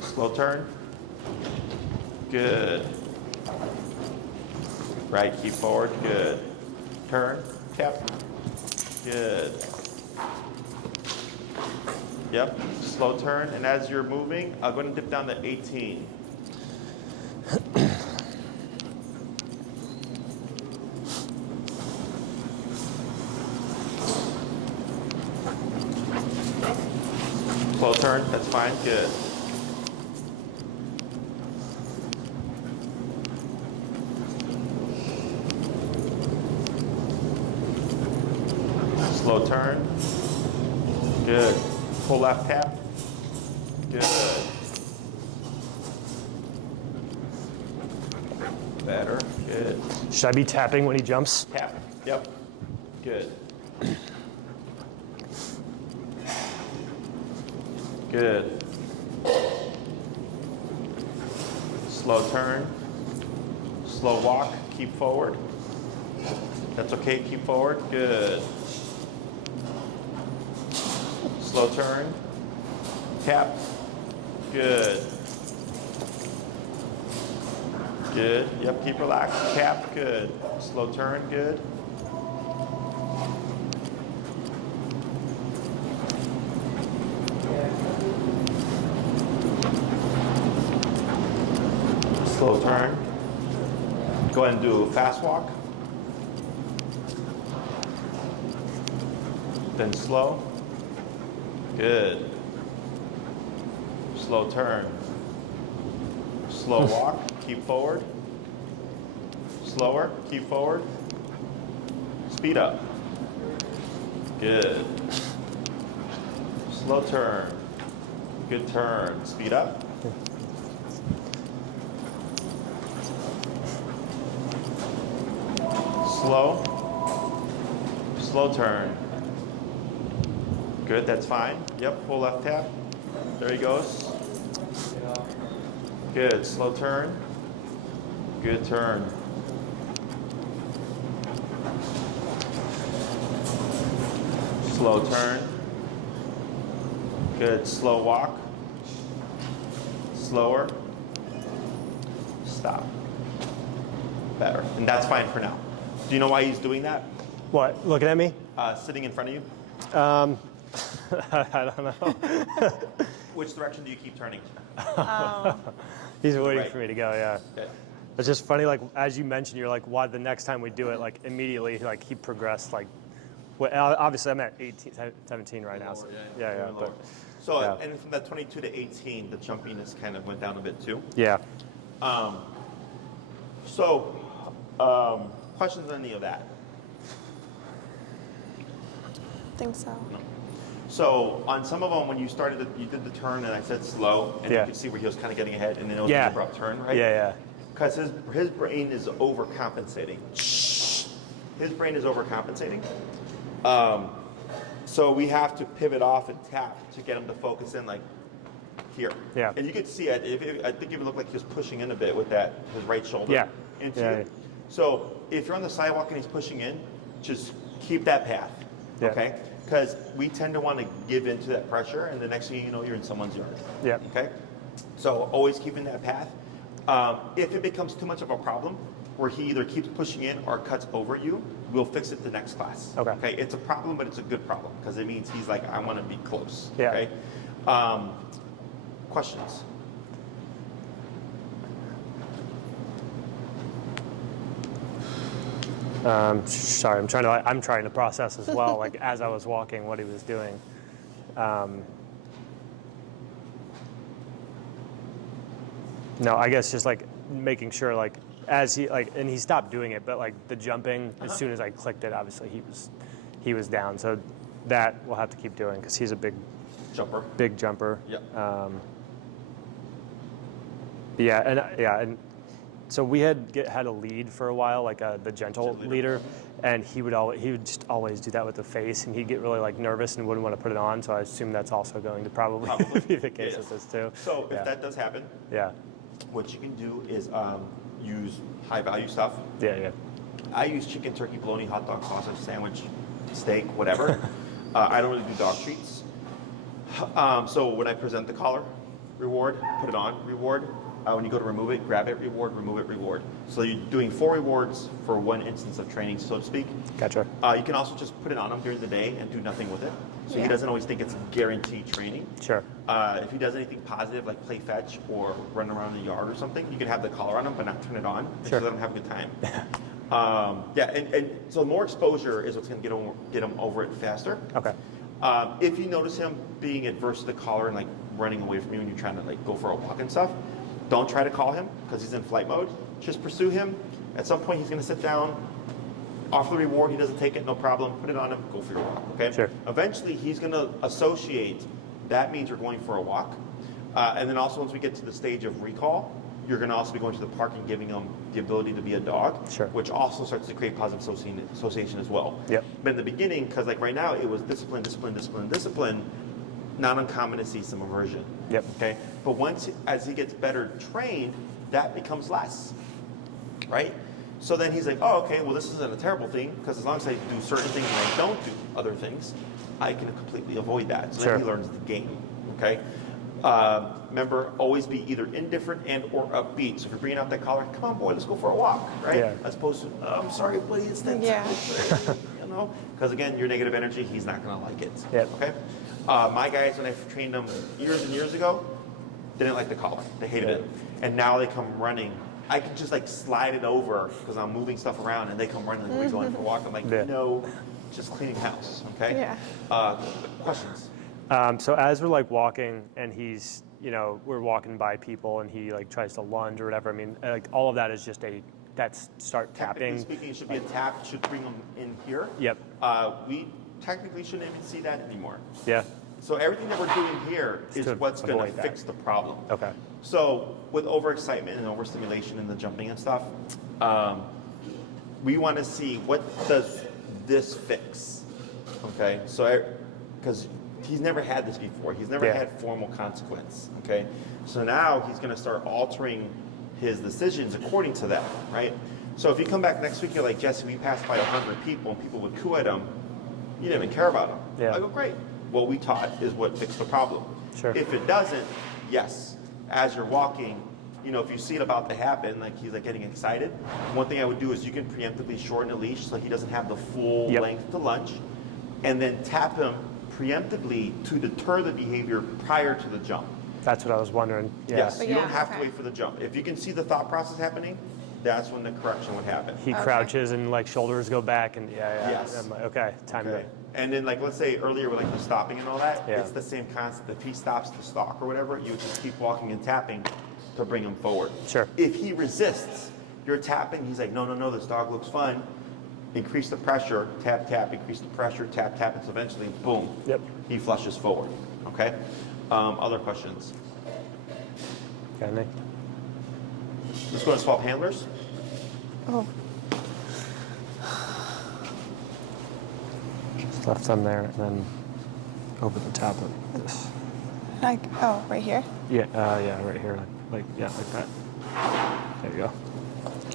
Slow turn. Good. Right, keep forward. Good. Turn, tap. Good. Yep, slow turn. And as you're moving, I'm going to dip down to 18. Slow turn, that's fine, good. Slow turn, good. Pull left tap, good. Better, good. Should I be tapping when he jumps? Tap, yep, good. Good. Slow turn. Slow walk. Keep forward. That's okay. Keep forward. Good. Slow turn. Tap. Good. Good. Yep. Keep relaxed. Tap. Good. Slow turn. Good. Slow turn. Go ahead and do a fast walk. Then slow. Good. Slow turn. Slow walk. Keep forward. Slower. Keep forward. Speed up. Good. Slow turn. Good turn. Speed up. Slow. Slow turn. Good, that's fine. Yep, full left tap. There he goes. Good, slow turn. Good turn. Slow turn. Good, slow walk. Slower. Stop. Better, and that's fine for now. Do you know why he's doing that? What? Looking at me? Sitting in front of you? I don't know. Which direction do you keep turning? He's waiting Right. for me to go, yeah. Okay. It's just funny, like, as you mentioned, you're like, why the next time we do it, like, immediately, like, he progressed, like, well, obviously I'm at 18, 17 right now. So, yeah, Even but, lower. So, yeah. and from that 22 to 18, the jumpiness kind of went down a bit too. yeah. Questions on any of that? I think so. So on some of them, when you started, you did the turn, and I said slow, and Yeah. you could see where he was kind of getting ahead, and then it was Yeah. an abrupt turn, right? Yeah. Because his brain is overcompensating. His brain is overcompensating. So we have to pivot off and tap to get him to focus in, like here. Yeah. And you could see it. I think it looked like he was pushing in a bit with that his right shoulder. Yeah. Into Yeah, it. yeah. So if you're on the sidewalk and he's pushing in, just keep that path. Yeah. Okay. Because we tend to want to give into that pressure, and the next thing you know, you're in someone's yard. Yeah. Okay. So always keeping that path. If it becomes too much of a problem, where he either keeps pushing in or cuts over you, we'll fix it the next class. Okay. Okay. It's a problem, but it's a good problem because it means he's like, I want to be close. Yeah. Okay. Questions? Sorry, I'm trying to process as well, like, as I was walking, what he was doing. No, I guess just, like, making sure, like, as he, like, and he stopped doing it, but, like, the jumping, as soon as I clicked it, obviously he was down. So that we'll have to keep doing because he's a big jumper. Yep. And so we had a lead for a while, like the gentle leader, and he would just always do that with the face, and he'd get really, like, nervous and wouldn't want to put it on. So I assume that's also going to probably be the case with this too. So if that does happen, Yeah. what you can do is use high value stuff. Yeah. I use chicken, turkey, bologna, hot dog, sausage, sandwich, steak, whatever. I don't really do dog treats. So when I present the collar, reward, put it on, reward. When you go to remove it, grab it, reward, remove it, reward. So you're doing 4 rewards for 1 instance of training, so to speak. Gotcha. You can also just put it on him during the day and do nothing with it. So he Yeah. doesn't always think it's guaranteed training. Sure. If he does anything positive, like play fetch or run around the yard or something, you can have the collar on him but not turn it on because Sure. let him have a good time. And so more exposure is what's going to get him over it faster. Okay. If you notice him being adverse to the collar and, like, running away from you when you're trying to, like, go for a walk and stuff, don't try to call him because he's in flight mode. Just pursue him. At some point, he's going to sit down, offer the reward. He doesn't take it, no problem. Put it on him, go for your walk. Okay. Sure. Eventually, he's going to associate that means you're going for a walk. And then also, once we get to the stage of recall, you're going to also be going to the park and giving him the ability to be a dog, Sure. which also starts to create positive association as well. Yep. But in the beginning, because, like, right now, it was discipline, discipline, discipline, discipline. not uncommon to see some aversion. Yep. Okay. But as he gets better trained, that becomes less, right? So then he's like, oh, okay, well, this isn't a terrible thing because as long as I do certain things and I don't do other things, I can completely avoid that. So Sure. then he learns the game. Okay. Remember, always be either indifferent and or upbeat. So if you're bringing out that collar, come on, boy, let's go for a walk, right? Yeah. As opposed to, oh, I'm sorry, buddy, it's that Yeah. time. You know, because again, your negative energy, he's not going to like it. Yep. Okay. My guys, when I trained them years and years ago, didn't like the collar. They hated Yeah. it, and now they come running. I can just like slide it over because I'm moving stuff around, and they come running like we're going for a walk. I'm like, Yeah. no, just cleaning house. Okay. Yeah. Questions. So as we're like walking and he's, we're walking by people and he like tries to lunge or whatever. I mean, like all of that is just that's start Technically tapping. speaking, it should be a tap. It should bring them in here. Yep. We technically shouldn't even see that anymore. Yeah. So everything that we're doing here is to what's going to avoid that. fix the problem. Okay. So with overexcitement and overstimulation and the jumping and stuff, we want to see what does this fix. Okay. So because he's never had this before, he's never Yeah. had formal consequence. Okay. So now he's going to start altering his decisions according to that, right? So if you come back next week, you're like, Jesse, we passed by 100 people and people would coo at him. You didn't even care about him. Yeah. I go, great. What we taught is what fixed the problem. Sure. If it doesn't, yes, as you're walking, if you see it about to happen, like he's like getting excited, one thing I would do is you can preemptively shorten the leash so he doesn't have the full Yep. length to lunge, and then tap him preemptively to deter the behavior prior to the jump. That's what I was wondering. Yeah. Yes, you Yeah, don't have to okay. wait for the jump. If you can see the thought process happening, that's when the correction would happen. He Okay. crouches and like shoulders go back and yeah. Yes. I'm like, okay, time Okay. And then, like, let's say earlier with like the stopping and all that, Yeah. it's the same concept. If he stops to stalk or whatever, you just keep walking and tapping to bring him forward. Sure. If he resists, you're tapping. He's like, no, this dog looks fun. Increase the pressure, tap, tap. Increase the pressure, tap, tap. It's eventually, boom. Yep. He flushes forward. Okay. Other questions? Got any? Let's go to swap handlers. Oh. Just left them there and then over the top of this. Right here. Yeah, right here, like that. There you go.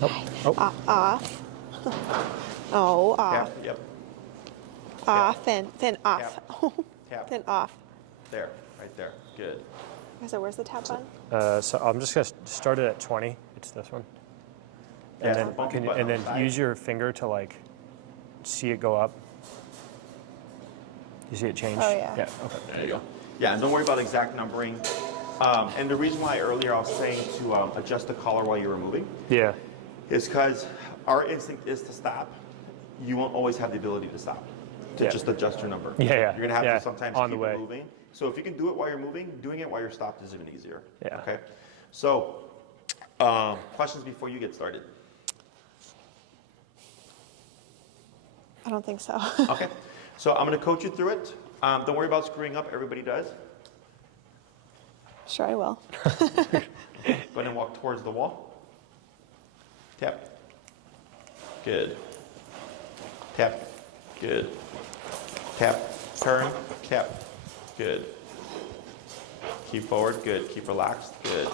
Oh. Off. Oh, off. Tap. Yep. Off and off. Tap. Then off. There. Right there. Good. Okay, so where's the tap button? So I'm just gonna start it at 20. It's this one. Yeah, And the then bumpy button on the side. use your finger to like see it go up. You see it change? Oh, yeah. Yeah. Okay. There you go. Yeah, and don't worry about exact numbering. And the reason why earlier I was saying to adjust the collar while you were moving Yeah. is because our instinct is to stop. You won't always have the ability to stop, to Yeah. just adjust your number. Yeah, yeah. You're going to have Yeah, to sometimes on keep the way. it moving. So if you can do it while you're moving, doing it while you're stopped is even easier. Yeah. Okay. So questions before you get started? I don't think so. Okay. So I'm going to coach you through it. Don't worry about screwing up. Everybody does. Sure, I will. Go ahead and walk towards the wall. Tap. Good. Tap. Good. Tap. Turn. Tap. Good. Keep forward. Good. Keep relaxed. Good.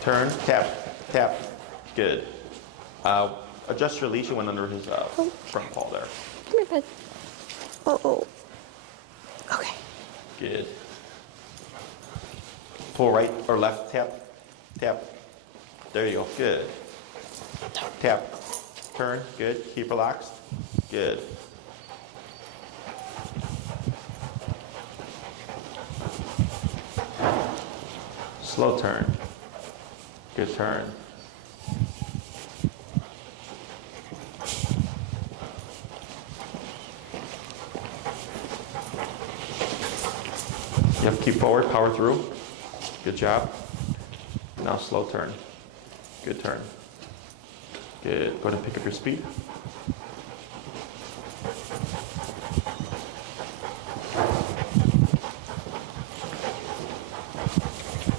Turn. Tap. Tap. Good. Adjust your leash. It went under his front paw there. Come here, bud. Oh. Okay. Good. Pull right or left, tap, tap. There you go, good. Tap, turn, good. Keep relaxed, good. Slow turn, good turn. Yep, keep forward, power through. Good job. Now slow turn. Good turn. Good. Go ahead and pick up your speed.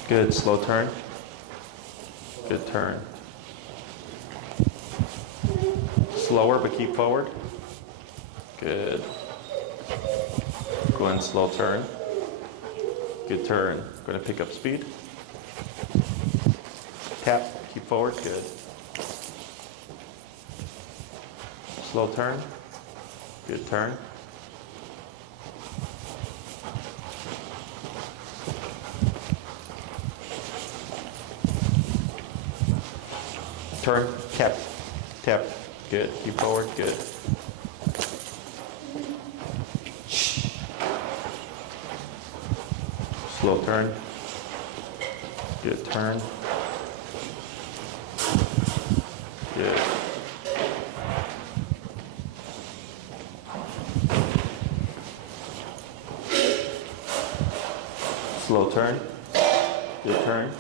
Good. Slow turn. Good turn. Slower, but keep forward. Good. Go in slow turn. Good turn. Going to pick up speed. Tap, keep forward, good. Slow turn. Good turn. Turn, tap, tap, good. Keep forward, good. Slow turn. Good turn. Good. Slow turn. Good turn.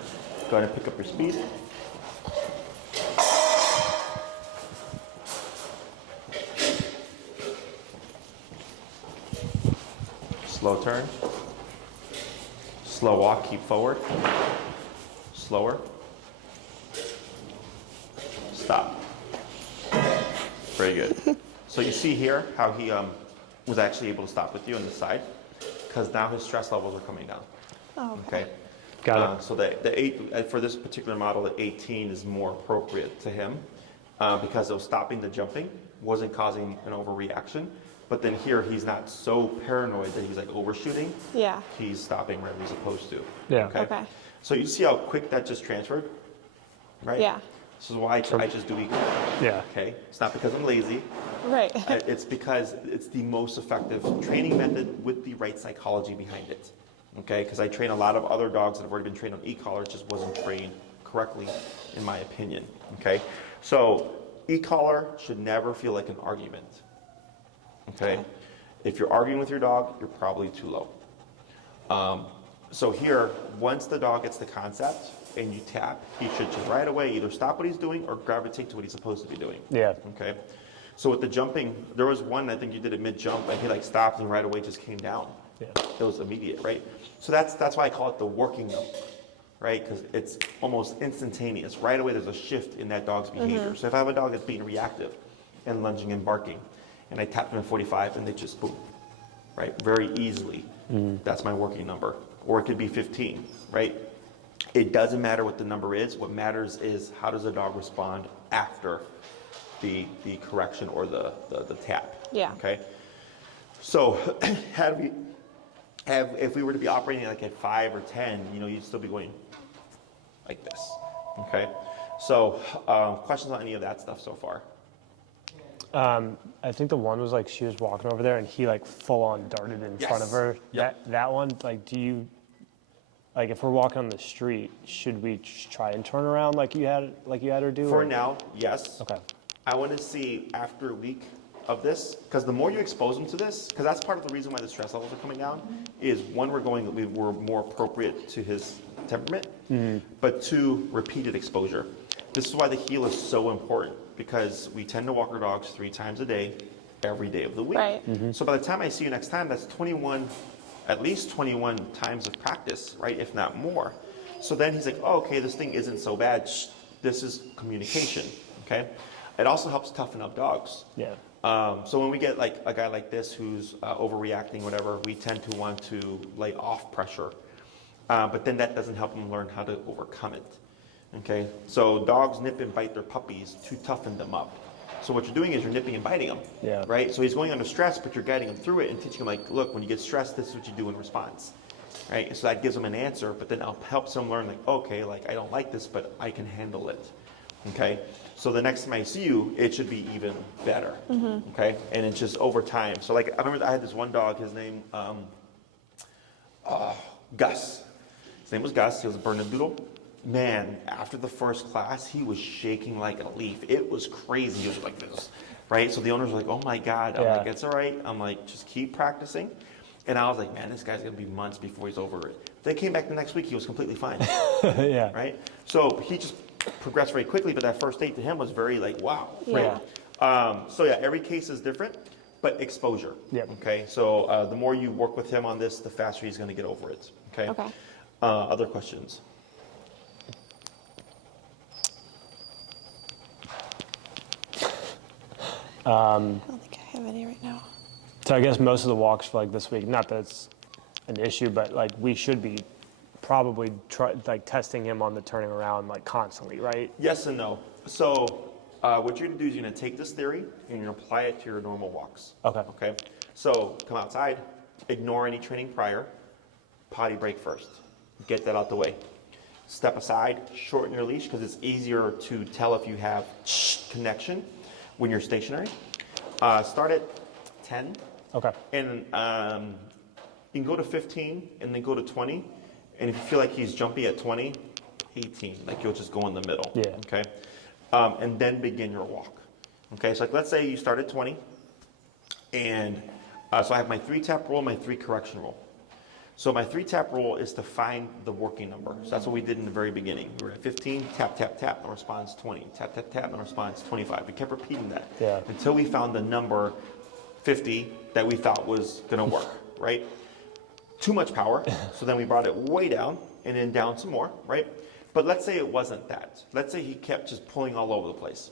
Go ahead and pick up your speed. Slow turn. Slow walk, keep forward. Slower. Stop. Very good. So you see here how he was actually able to stop with you on the side, because now his stress levels are coming down. Oh, Okay. Got it. So the 8 for this particular model, the 18 is more appropriate to him because it was stopping the jumping, wasn't causing an overreaction. But then here he's not so paranoid that he's like overshooting. Yeah. He's stopping where he's supposed to. Yeah. Okay. So you see how quick that just transferred, right? Yeah. This is why I just do equal. Yeah. Okay. It's not because I'm lazy. Right. It's because it's the most effective training method with the right psychology behind it. Okay. Because I train a lot of other dogs that have already been trained on e-collar, it just wasn't trained correctly, in my opinion. Okay. So e-collar should never feel like an argument. Okay. If you're arguing with your dog, you're probably too low. So here, once the dog gets the concept and you tap, he should just right away either stop what he's doing or gravitate to what he's supposed to be doing. Yeah. Okay. So with the jumping, there was one I think you did it mid-jump and he like stopped and right away just came down. Yeah. It was immediate, right? So that's why I call it the working number, right? Because it's almost instantaneous. Right away, there's a shift in that dog's behavior. So if I have a dog that's being reactive and lunging and barking, and I tap them in 45 and they just boom, right? Very easily. That's my working number. Or it could be 15, right? It doesn't matter what the number is. What matters is how does the dog respond after the correction or the tap. Yeah. Okay. So if we were to be operating like at 5 or 10, you'd still be going like this. Okay. So questions on any of that stuff so far? I think the one was like she was walking over there and he like full on darted in front of her. Yep. That one, like, do you, like, if we're walking on the street, should we try and turn around like you had her do? For now, yes. Okay. I want to see after a week of this, because the more you expose them to this, because that's part of the reason why the stress levels are coming down, is one, we're more appropriate to his temperament, but two, repeated exposure. This is why the heel is so important, because we tend to walk our dogs 3 times a day, every day of the week. Right. So by the time I see you next time, that's at least 21 times of practice, right? If not more. So then he's like, oh, okay, this thing isn't so bad. Shh, this is communication, okay? It also helps toughen up dogs. Yeah. So when we get like a guy like this who's overreacting, whatever, we tend to want to lay off pressure. But then that doesn't help them learn how to overcome it. Okay, so dogs nip and bite their puppies to toughen them up. So what you're doing is you're nipping and biting them, Yeah. right? So he's going under stress, but you're guiding him through it and teaching him like, look, when you get stressed, this is what you do in response, right? So that gives him an answer, but then it helps him learn like, okay, like I don't like this, but I can handle it, okay? So the next time I see you, it should be even better, okay? And it's just over time. So like, I remember I had this one dog, his name, Gus. His name was Gus, he was a Bernedoodle. Man, after the first class, he was shaking like a leaf. It was crazy. He was like this, right? So the owners were like, oh my God. I'm like, it's all right. I'm like, just keep practicing. And I was like, man, this guy's going to be months before he's over it. They came back the next week. He was completely fine, Yeah. right? So he just progressed very quickly, but that first date to him was very like, wow. Yeah. So yeah, every case is different, but exposure. Yep. Okay, so the more you work with him on this, the faster he's going to get over it. Okay. Okay. Other questions? I don't think I have any right now. So I guess most of the walks for like this week, not that it's an issue, but like we should be probably testing him on the turning around like constantly, right? Yes and no. So what you're gonna do is you're gonna take this theory and you're gonna apply it to your normal walks. Okay. Okay. So come outside, ignore any training prior, potty break first. Get that out the way. Step aside, shorten your leash because it's easier to tell if you have connection when you're stationary. Start at 10. Okay. And you can go to 15 and then go to 20. And if you feel like he's jumpy at 20, 18, like you'll just go in the middle. Yeah. Okay. And then begin your walk. Okay. So like let's say you start at 20, and so I have my 3-tap rule, my 3 correction rule. So my 3-tap rule is to find the working number. So that's what we did in the very beginning. We were at 15, tap, tap, tap, no response 20. Tap, tap, tap, no response 25. We kept repeating that until we found the number 50 that we thought was going to work, right? Too much power. So then we brought it way down and then down some more, right? But let's say it wasn't that. Let's say he kept just pulling all over the place.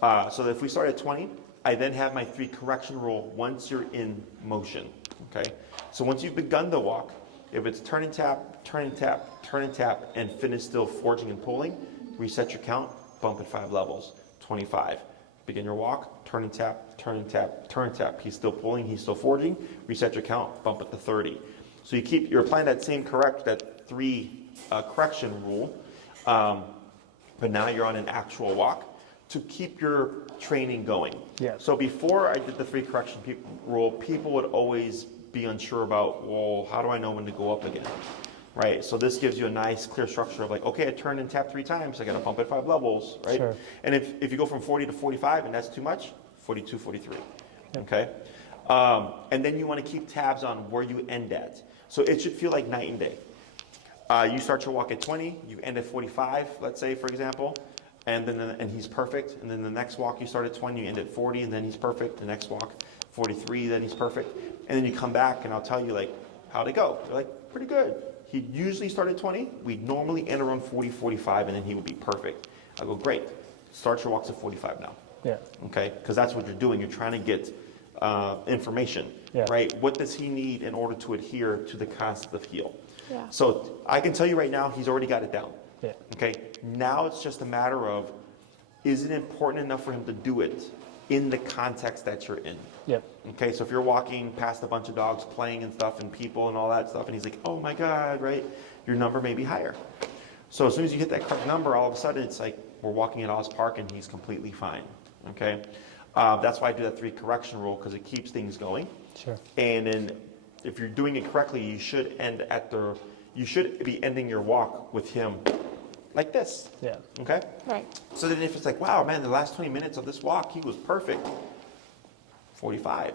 So if we start at 20, I then have my 3 correction rule once you're in motion, okay? So once you've begun the walk, if it's turn and tap, turn and tap, turn and tap, and finish still forging and pulling, reset your count, bump it 5 levels, 25. Begin your walk, turn and tap, turn and tap, turn and tap. He's still pulling, he's still forging, reset your count, bump it to 30. So you're applying that same that 3 correction rule, but now you're on an actual walk to keep your training going. Yeah. So before I did the 3 correction rule, people would always be unsure about, well, how do I know when to go up again, right? So this gives you a nice clear structure of like, okay, I turned and tapped 3 times, I got to bump it 5 levels, right? Sure. And if you go from 40 to 45 and that's too much, 42, 43, okay? And then you want to keep tabs on where you end at. So it should feel like night and day. You start your walk at 20, you end at 45, let's say, for example, and he's perfect. And then the next walk you start at 20, you end at 40, and then he's perfect. The next walk, 43, then he's perfect. And then you come back and I'll tell you like, how'd it go? They're like, pretty good. He usually started 20. We normally end around 40, 45, and then he would be perfect. I go, great. Start your walks at 45 now. Yeah. Okay? Because that's what you're doing. You're trying to get information, right? What does he need in order to adhere to the concept of heel? Yeah. So I can tell you right now, he's already got it down. Yeah. Okay? Now it's just a matter of, is it important enough for him to do it in the context that you're in? Yep. Okay, so if you're walking past a bunch of dogs playing and stuff and people and all that stuff, and he's like, oh my God, right? Your number may be higher. So as soon as you hit that correct number, all of a sudden it's like we're walking at Oz Park and he's completely fine. Okay? That's why I do that 3 correction rule, because it keeps things going. Sure. And then if you're doing it correctly, you should be ending your walk with him like this. Yeah. Okay? Right. So then if it's like, wow, man, the last 20 minutes of this walk, he was perfect. 45,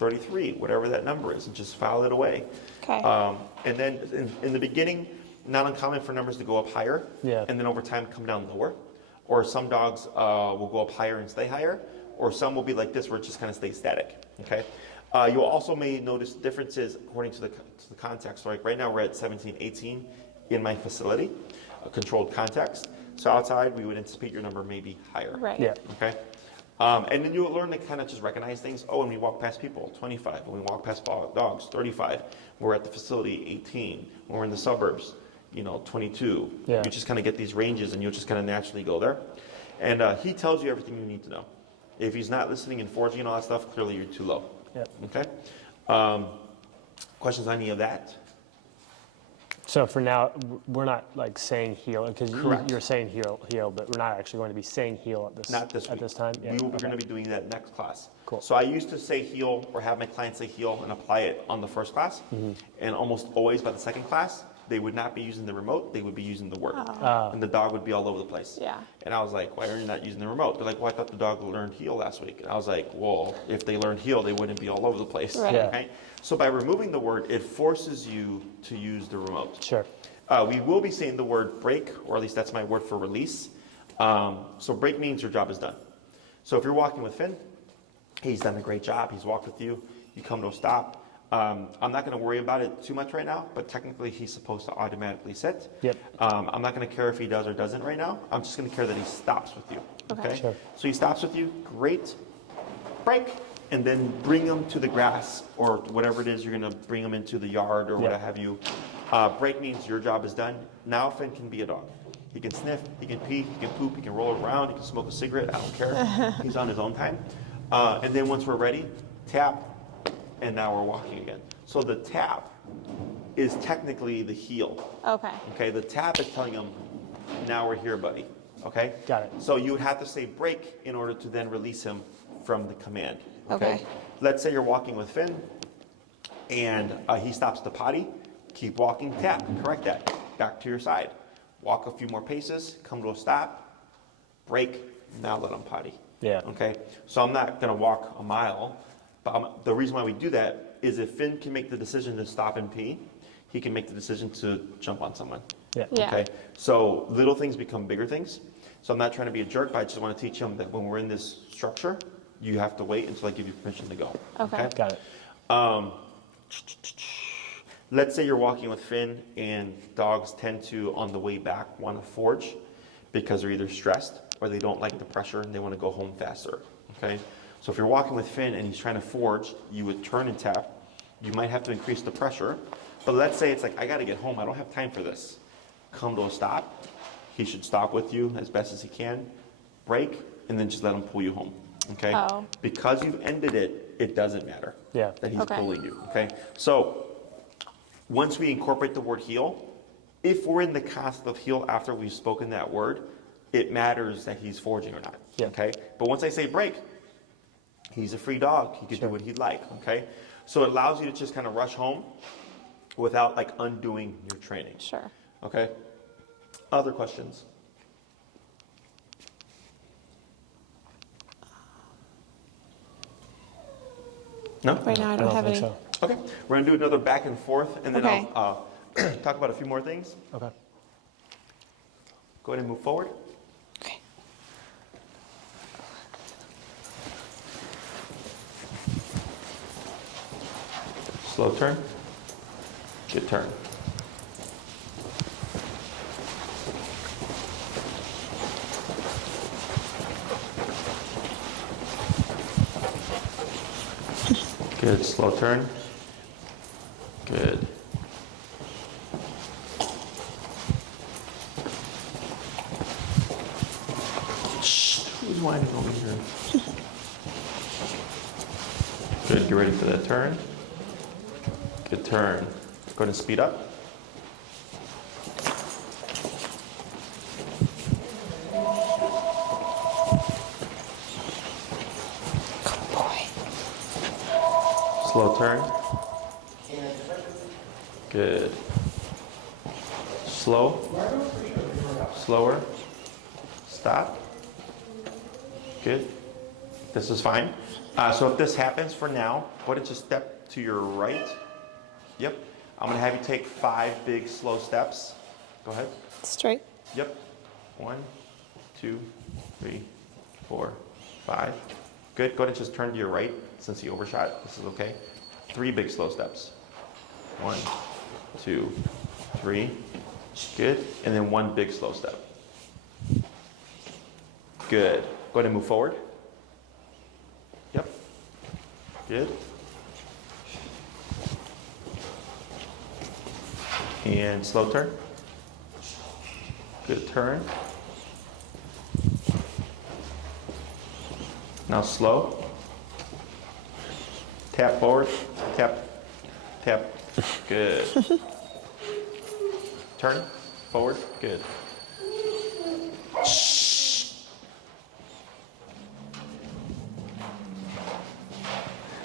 33, whatever that number is, and just file it away. Okay. And then in the beginning, not uncommon for numbers to go up higher, Yeah. and then over time come down lower. Or some dogs will go up higher and stay higher, or some will be like this where it just kind of stays static. Okay. You also may notice differences according to the context. Like right now we're at 17, 18 in my facility, a controlled context. So outside we would anticipate your number may be higher. Right. Yeah. Okay. And then you'll learn to kind of just recognize things. Oh, when we walk past people, 25. When we walk past dogs, 35. When we're at the facility, 18. When we're in the suburbs, 22. Yeah. You just kind of get these ranges and you'll just kind of naturally go there. And he tells you everything you need to know. If he's not listening and forging and all that stuff, clearly you're too low. Yep. Okay. Questions on any of that? So for now, we're not like saying heel, because Correct. you're saying heel, but we're not actually going to be saying heel at this. Not this at week. this time. Yeah. We will be Okay. going to be doing that next class. Cool. So I used to say heel or have my clients say heel and apply it on the first class. And almost always by the second class, they would not be using the remote, they would be using the word. And the dog would be all over the place. Yeah. And I was like, why are you not using the remote? They're like, well, I thought the dog learned heel last week. And I was like, well, if they learned heel, they wouldn't be all over the place. Right. Yeah. Okay? So by removing the word, it forces you to use the remote. Sure. We will be saying the word break, or at least that's my word for release. So break means your job is done. So if you're walking with Finn, he's done a great job. He's walked with you. You come to a stop. I'm not going to worry about it too much right now, but technically he's supposed to automatically sit. Yep. I'm not going to care if he does or doesn't right now. I'm just going to care that he stops with you. Okay. Sure. So he stops with you. Great. Break. and then bring him to the grass or whatever it is you're going to bring him into the yard or what have you. Break means your job is done. Now Finn can be a dog. He can sniff, he can pee, he can poop, he can roll around, he can smoke a cigarette. I don't care. He's on his own time. And then once we're ready, tap, and now we're walking again. So the tap is technically the heel. Okay. Okay, the tap is telling him, now we're here, buddy. Okay? Got it. So you would have to say break in order to then release him from the command. Okay. Let's say you're walking with Finn and he stops to potty. Keep walking, tap, correct that. Back to your side. Walk a few more paces, come to a stop, break, now let him potty. Yeah. Okay? So I'm not going to walk a mile, but the reason why we do that is if Finn can make the decision to stop and pee, he can make the decision to jump on someone. Yeah. Yeah. Okay? So little things become bigger things. So I'm not trying to be a jerk, but I just want to teach him that when we're in this structure, you have to wait until I give you permission to go. Okay. Got it. Let's say you're walking with Finn and dogs tend to, on the way back, want to forge because they're either stressed or they don't like the pressure and they want to go home faster. Okay? So if you're walking with Finn and he's trying to forge, you would turn and tap. You might have to increase the pressure. But let's say it's like, I got to get home. I don't have time for this. Come to a stop. He should stop with you as best as he can. Break, and then just let him pull you home. Okay? Oh. Because you've ended it, it doesn't matter Yeah. that he's Okay. pulling you. Okay? So once we incorporate the word heel, if we're in the concept of heel after we've spoken that word, it matters that he's forging or not. Yeah. Okay? But once I say break, he's a free dog. He can do what he'd like. Okay? So it allows you to just kind of rush home without like undoing your training. Sure. Okay? Other questions? No? Right now, I don't have think any. so. Okay. We're going to do another back and forth, and then Okay. I'll talk about a few more things. Okay. Go ahead and move forward. Okay. Slow turn. Good turn. Good, slow turn. Good. Shh, who's whining over here? Good, get ready for that turn. Good turn. Go ahead and speed up. Good boy. Slow turn. Good. Slow. Slower. Stop. Good. This is fine. So if this happens for now, go ahead and just step to your right. Yep. I'm going to have you take 5 big slow steps. Go ahead. Straight. Yep. 1, 2, 3, 4, 5. Good. Go ahead and just turn to your right since you overshot. This is okay. 3 big slow steps. 1, 2, 3. Good. And then 1 big slow step. Good. Go ahead and move forward. Yep. Good. And slow turn. Good turn. Now slow. Tap forward. Tap. Tap. Good. Turn. Forward. Good.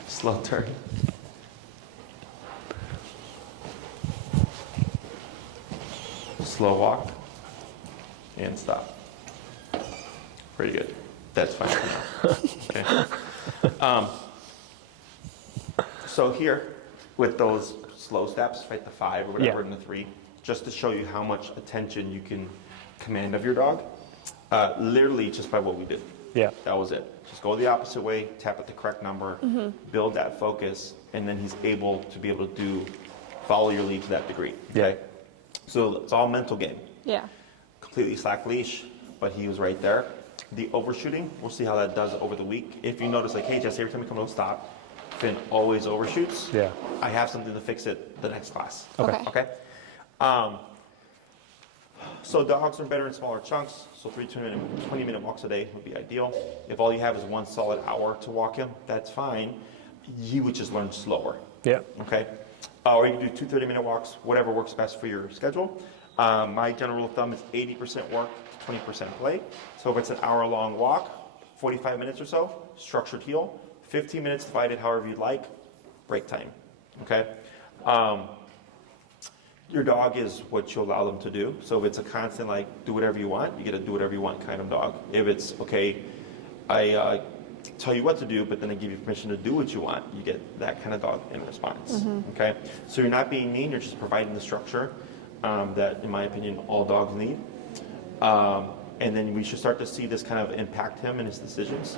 Slow turn. Slow walk. And stop. Pretty good. That's fine for now. Okay. So here, with those slow steps, right, the 5 or whatever, Yeah. and the 3, just to show you how much attention you can command of your dog, literally just by what we did. Yeah. That was it. Just go the opposite way, tap at the correct number, build that focus, and then he's able to follow your lead to that degree. Okay? So it's all mental game. Yeah. Completely slack leash, but he was right there. The overshooting, we'll see how that does over the week. If you notice, like, hey, Jesse, every time you come to a stop, Finn always overshoots. Yeah. I have something to fix it the next class. Okay. Okay. So dogs are better in smaller chunks. So 20-minute walks a day would be ideal. If all you have is 1 solid hour to walk him, that's fine. He would just learn slower. Yeah. Okay. Or you can do 2 30-minute walks, whatever works best for your schedule. My general rule of thumb is 80% work, 20% play. So if it's an hour-long walk, 45 minutes or so, structured heel, 15 minutes divided however you'd like, break time. Okay. Your dog is what you allow them to do. So if it's a constant, like, do whatever you want, you get a do whatever you want kind of dog. If it's, okay, I tell you what to do, but then I give you permission to do what you want, you get that kind of dog in response. Okay? So you're not being mean, you're just providing the structure that, in my opinion, all dogs need. And then we should start to see this kind of impact him and his decisions,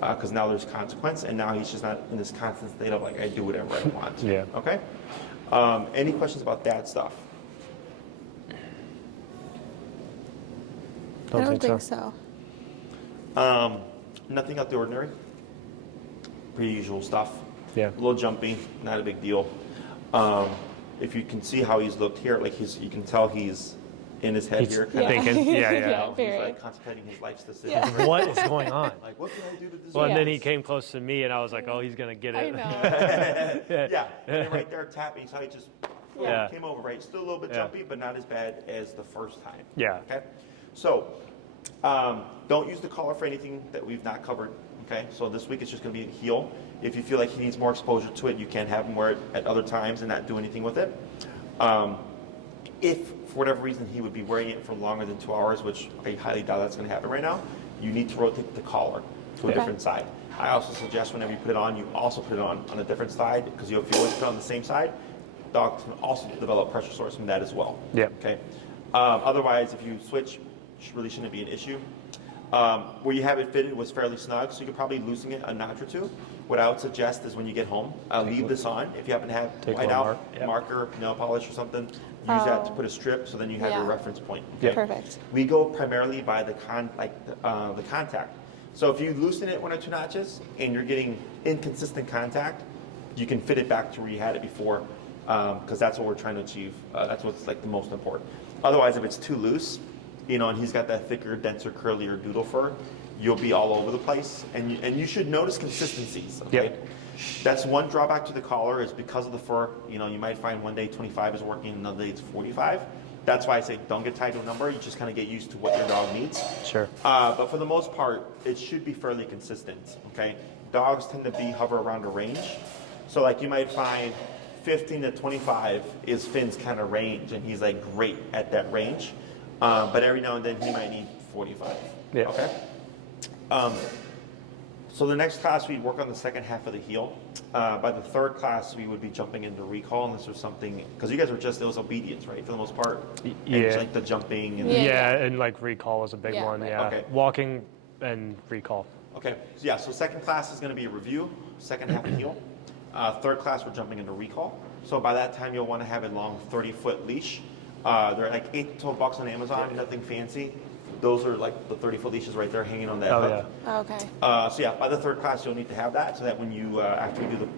because now there's consequence, and now he's just not in this constant state of, like, I do whatever I want. Yeah. Okay? Any questions about that stuff? I don't think so. Nothing out of the ordinary. Pretty usual stuff. Yeah. A little jumpy, not a big deal. If you can see how he's looked here, like you can tell he's in his head He's here. Kind thinking, yeah. of, he's very. like contemplating his life's decision. Yeah. What is going on? Like, what can I do to deserve Well, and then he this? came close to me, and I was like, oh, he's going to get I it. know. Yeah, and then right there tapping, so he just Yeah. came over, right? Still a little bit Yeah. jumpy, but not as bad as the first time. Yeah. Okay? So, don't use the collar for anything that we've not covered. Okay? So this week it's just going to be a heel. If you feel like he needs more exposure to it, you can have him wear it at other times and not do anything with it. If, for whatever reason, he would be wearing it for longer than 2 hours, which I highly doubt that's going to happen right now, you need to rotate the collar to a Okay. different side. I also suggest whenever you put it on, you also put it on a different side, because if you always put it on the same side, dogs can also develop pressure sores from that as well. Yeah. Okay. Otherwise, if you switch, really shouldn't be an issue. Where you have it fitted was fairly snug, so you could probably loosen it a notch or two. What I would suggest is when you get home, leave this on. If you happen to have Take a white little out, mark, yep. marker, nail polish or something, use that to put a strip, so then you have your Yeah. reference point. Yeah. Perfect. We go primarily by the contact. So if you loosen it 1 or 2 notches and you're getting inconsistent contact, you can fit it back to where you had it before, because that's what we're trying to achieve. That's what's like the most important. Otherwise, if it's too loose, and he's got that thicker, denser, curlier doodle fur, you'll be all over the place, and you should notice consistencies. Okay. Yep. That's one drawback to the collar, is because of the fur. You might find one day 25 is working, another day it's 45. That's why I say don't get tied to a number. You just kind of get used to what your dog needs. Sure. But for the most part, it should be fairly consistent. Okay. Dogs tend to hover around a range, so like you might find 15 to 25 is Finn's kind of range, and he's like great at that range. But every now and then he might need 45. Yeah. Okay. So the next class we'd work on the second half of the heel. By the third class we would be jumping into recall, unless there's something, because you guys were it was obedience, right, for the most part. And Yeah. like the jumping and Yeah, and like recall is a big Yeah, one. right. Yeah. Okay. Walking and recall. Okay. So yeah. So second class is going to be a review. Second half of heel. Third class we're jumping into recall. So by that time you'll want to have a long 30-foot leash. They're like $8 to $12 on Amazon. Nothing fancy. Those are like the 30-foot leashes right there hanging on that Oh, hook. Oh, okay. So yeah, by the third class, you'll need to have that, so that when you after you do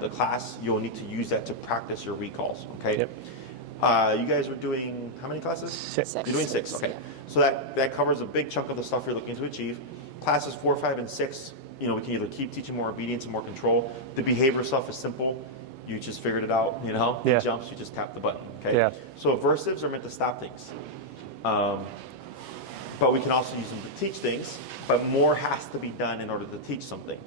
the class, you'll need to use that to practice your recalls. Okay. Yep. You guys are doing how many classes? 6. You're doing 6. Okay. Yeah. So that covers a big chunk of the stuff you're looking to achieve. Classes 4, 5, and 6. We can either keep teaching more obedience and more control. The behavior stuff is simple. You just figured it out. Yeah. He jumps, you just tap the button. Okay. Yeah. So aversives are meant to stop things. But we can also use them to teach things, but more has to be done in order to teach something.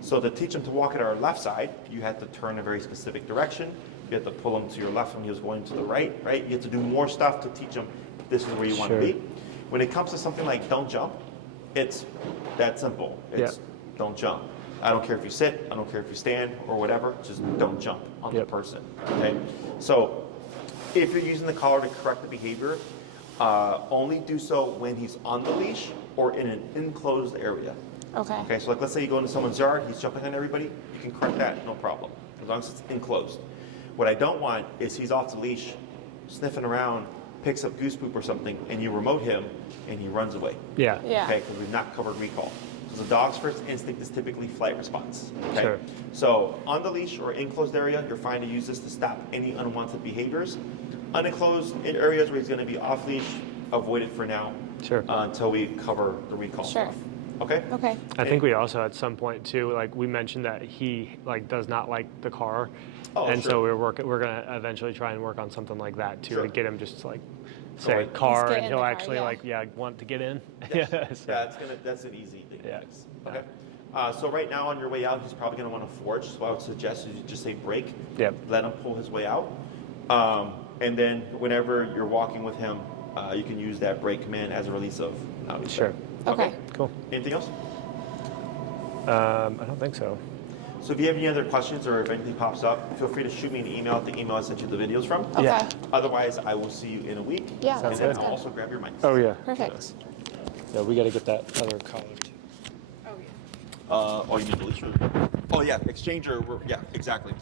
So to teach them to walk at our left side, you have to turn a very specific direction. You have to pull them to your left when he was going to the right, right? You have to do more stuff to teach them this is where you want to Sure. be. When it comes to something like don't jump, it's that simple. It's don't jump. I don't care if you sit, I don't care if you stand or whatever, just don't jump on the person, okay? So if you're using the collar to correct the behavior, only do so when he's on the leash or in an enclosed area. Okay. Okay, so like let's say you go into someone's yard, he's jumping on everybody, you can correct that, no problem, as long as it's enclosed. What I don't want is he's off the leash, sniffing around, picks up goose poop or something, and you remote him, and he runs away. Yeah. Yeah. Okay, because we've not covered recall. So the dog's first instinct is typically flight response. Okay? Sure. So on the leash or enclosed area, you're fine to use this to stop any unwanted behaviors. Unenclosed areas where he's going to be off leash, avoid it for now. Sure. Until we cover the recall Sure. stuff. Okay? Okay. I think we also at some point too, like we mentioned that he like does not like the car, Oh, and sure. so we're gonna eventually try and work on something like that too, Sure. to get him just to, like Go say ahead. car, Just get and in he'll the car, actually want to get in. Yes. So, That's an easy thing to Yeah. fix. Okay. So right now on your way out, he's probably going to want to forge. So I would suggest you just say brake. Yep. Let him pull his way out. And then whenever you're walking with him, you can use that brake command as a release of out. Sure. Okay. Cool. Anything else? I don't think so. So if you have any other questions or if anything pops up, feel free to shoot me an email at the email I sent you the videos from. Okay. Yeah. Otherwise, I will see you in a week. Yeah, And that then sounds I'll good. also grab your mics. Oh yeah. Perfect. Yeah, we got to get that other collar too. Oh, you need the leash? Oh, yeah, exchanger. Yeah, exactly.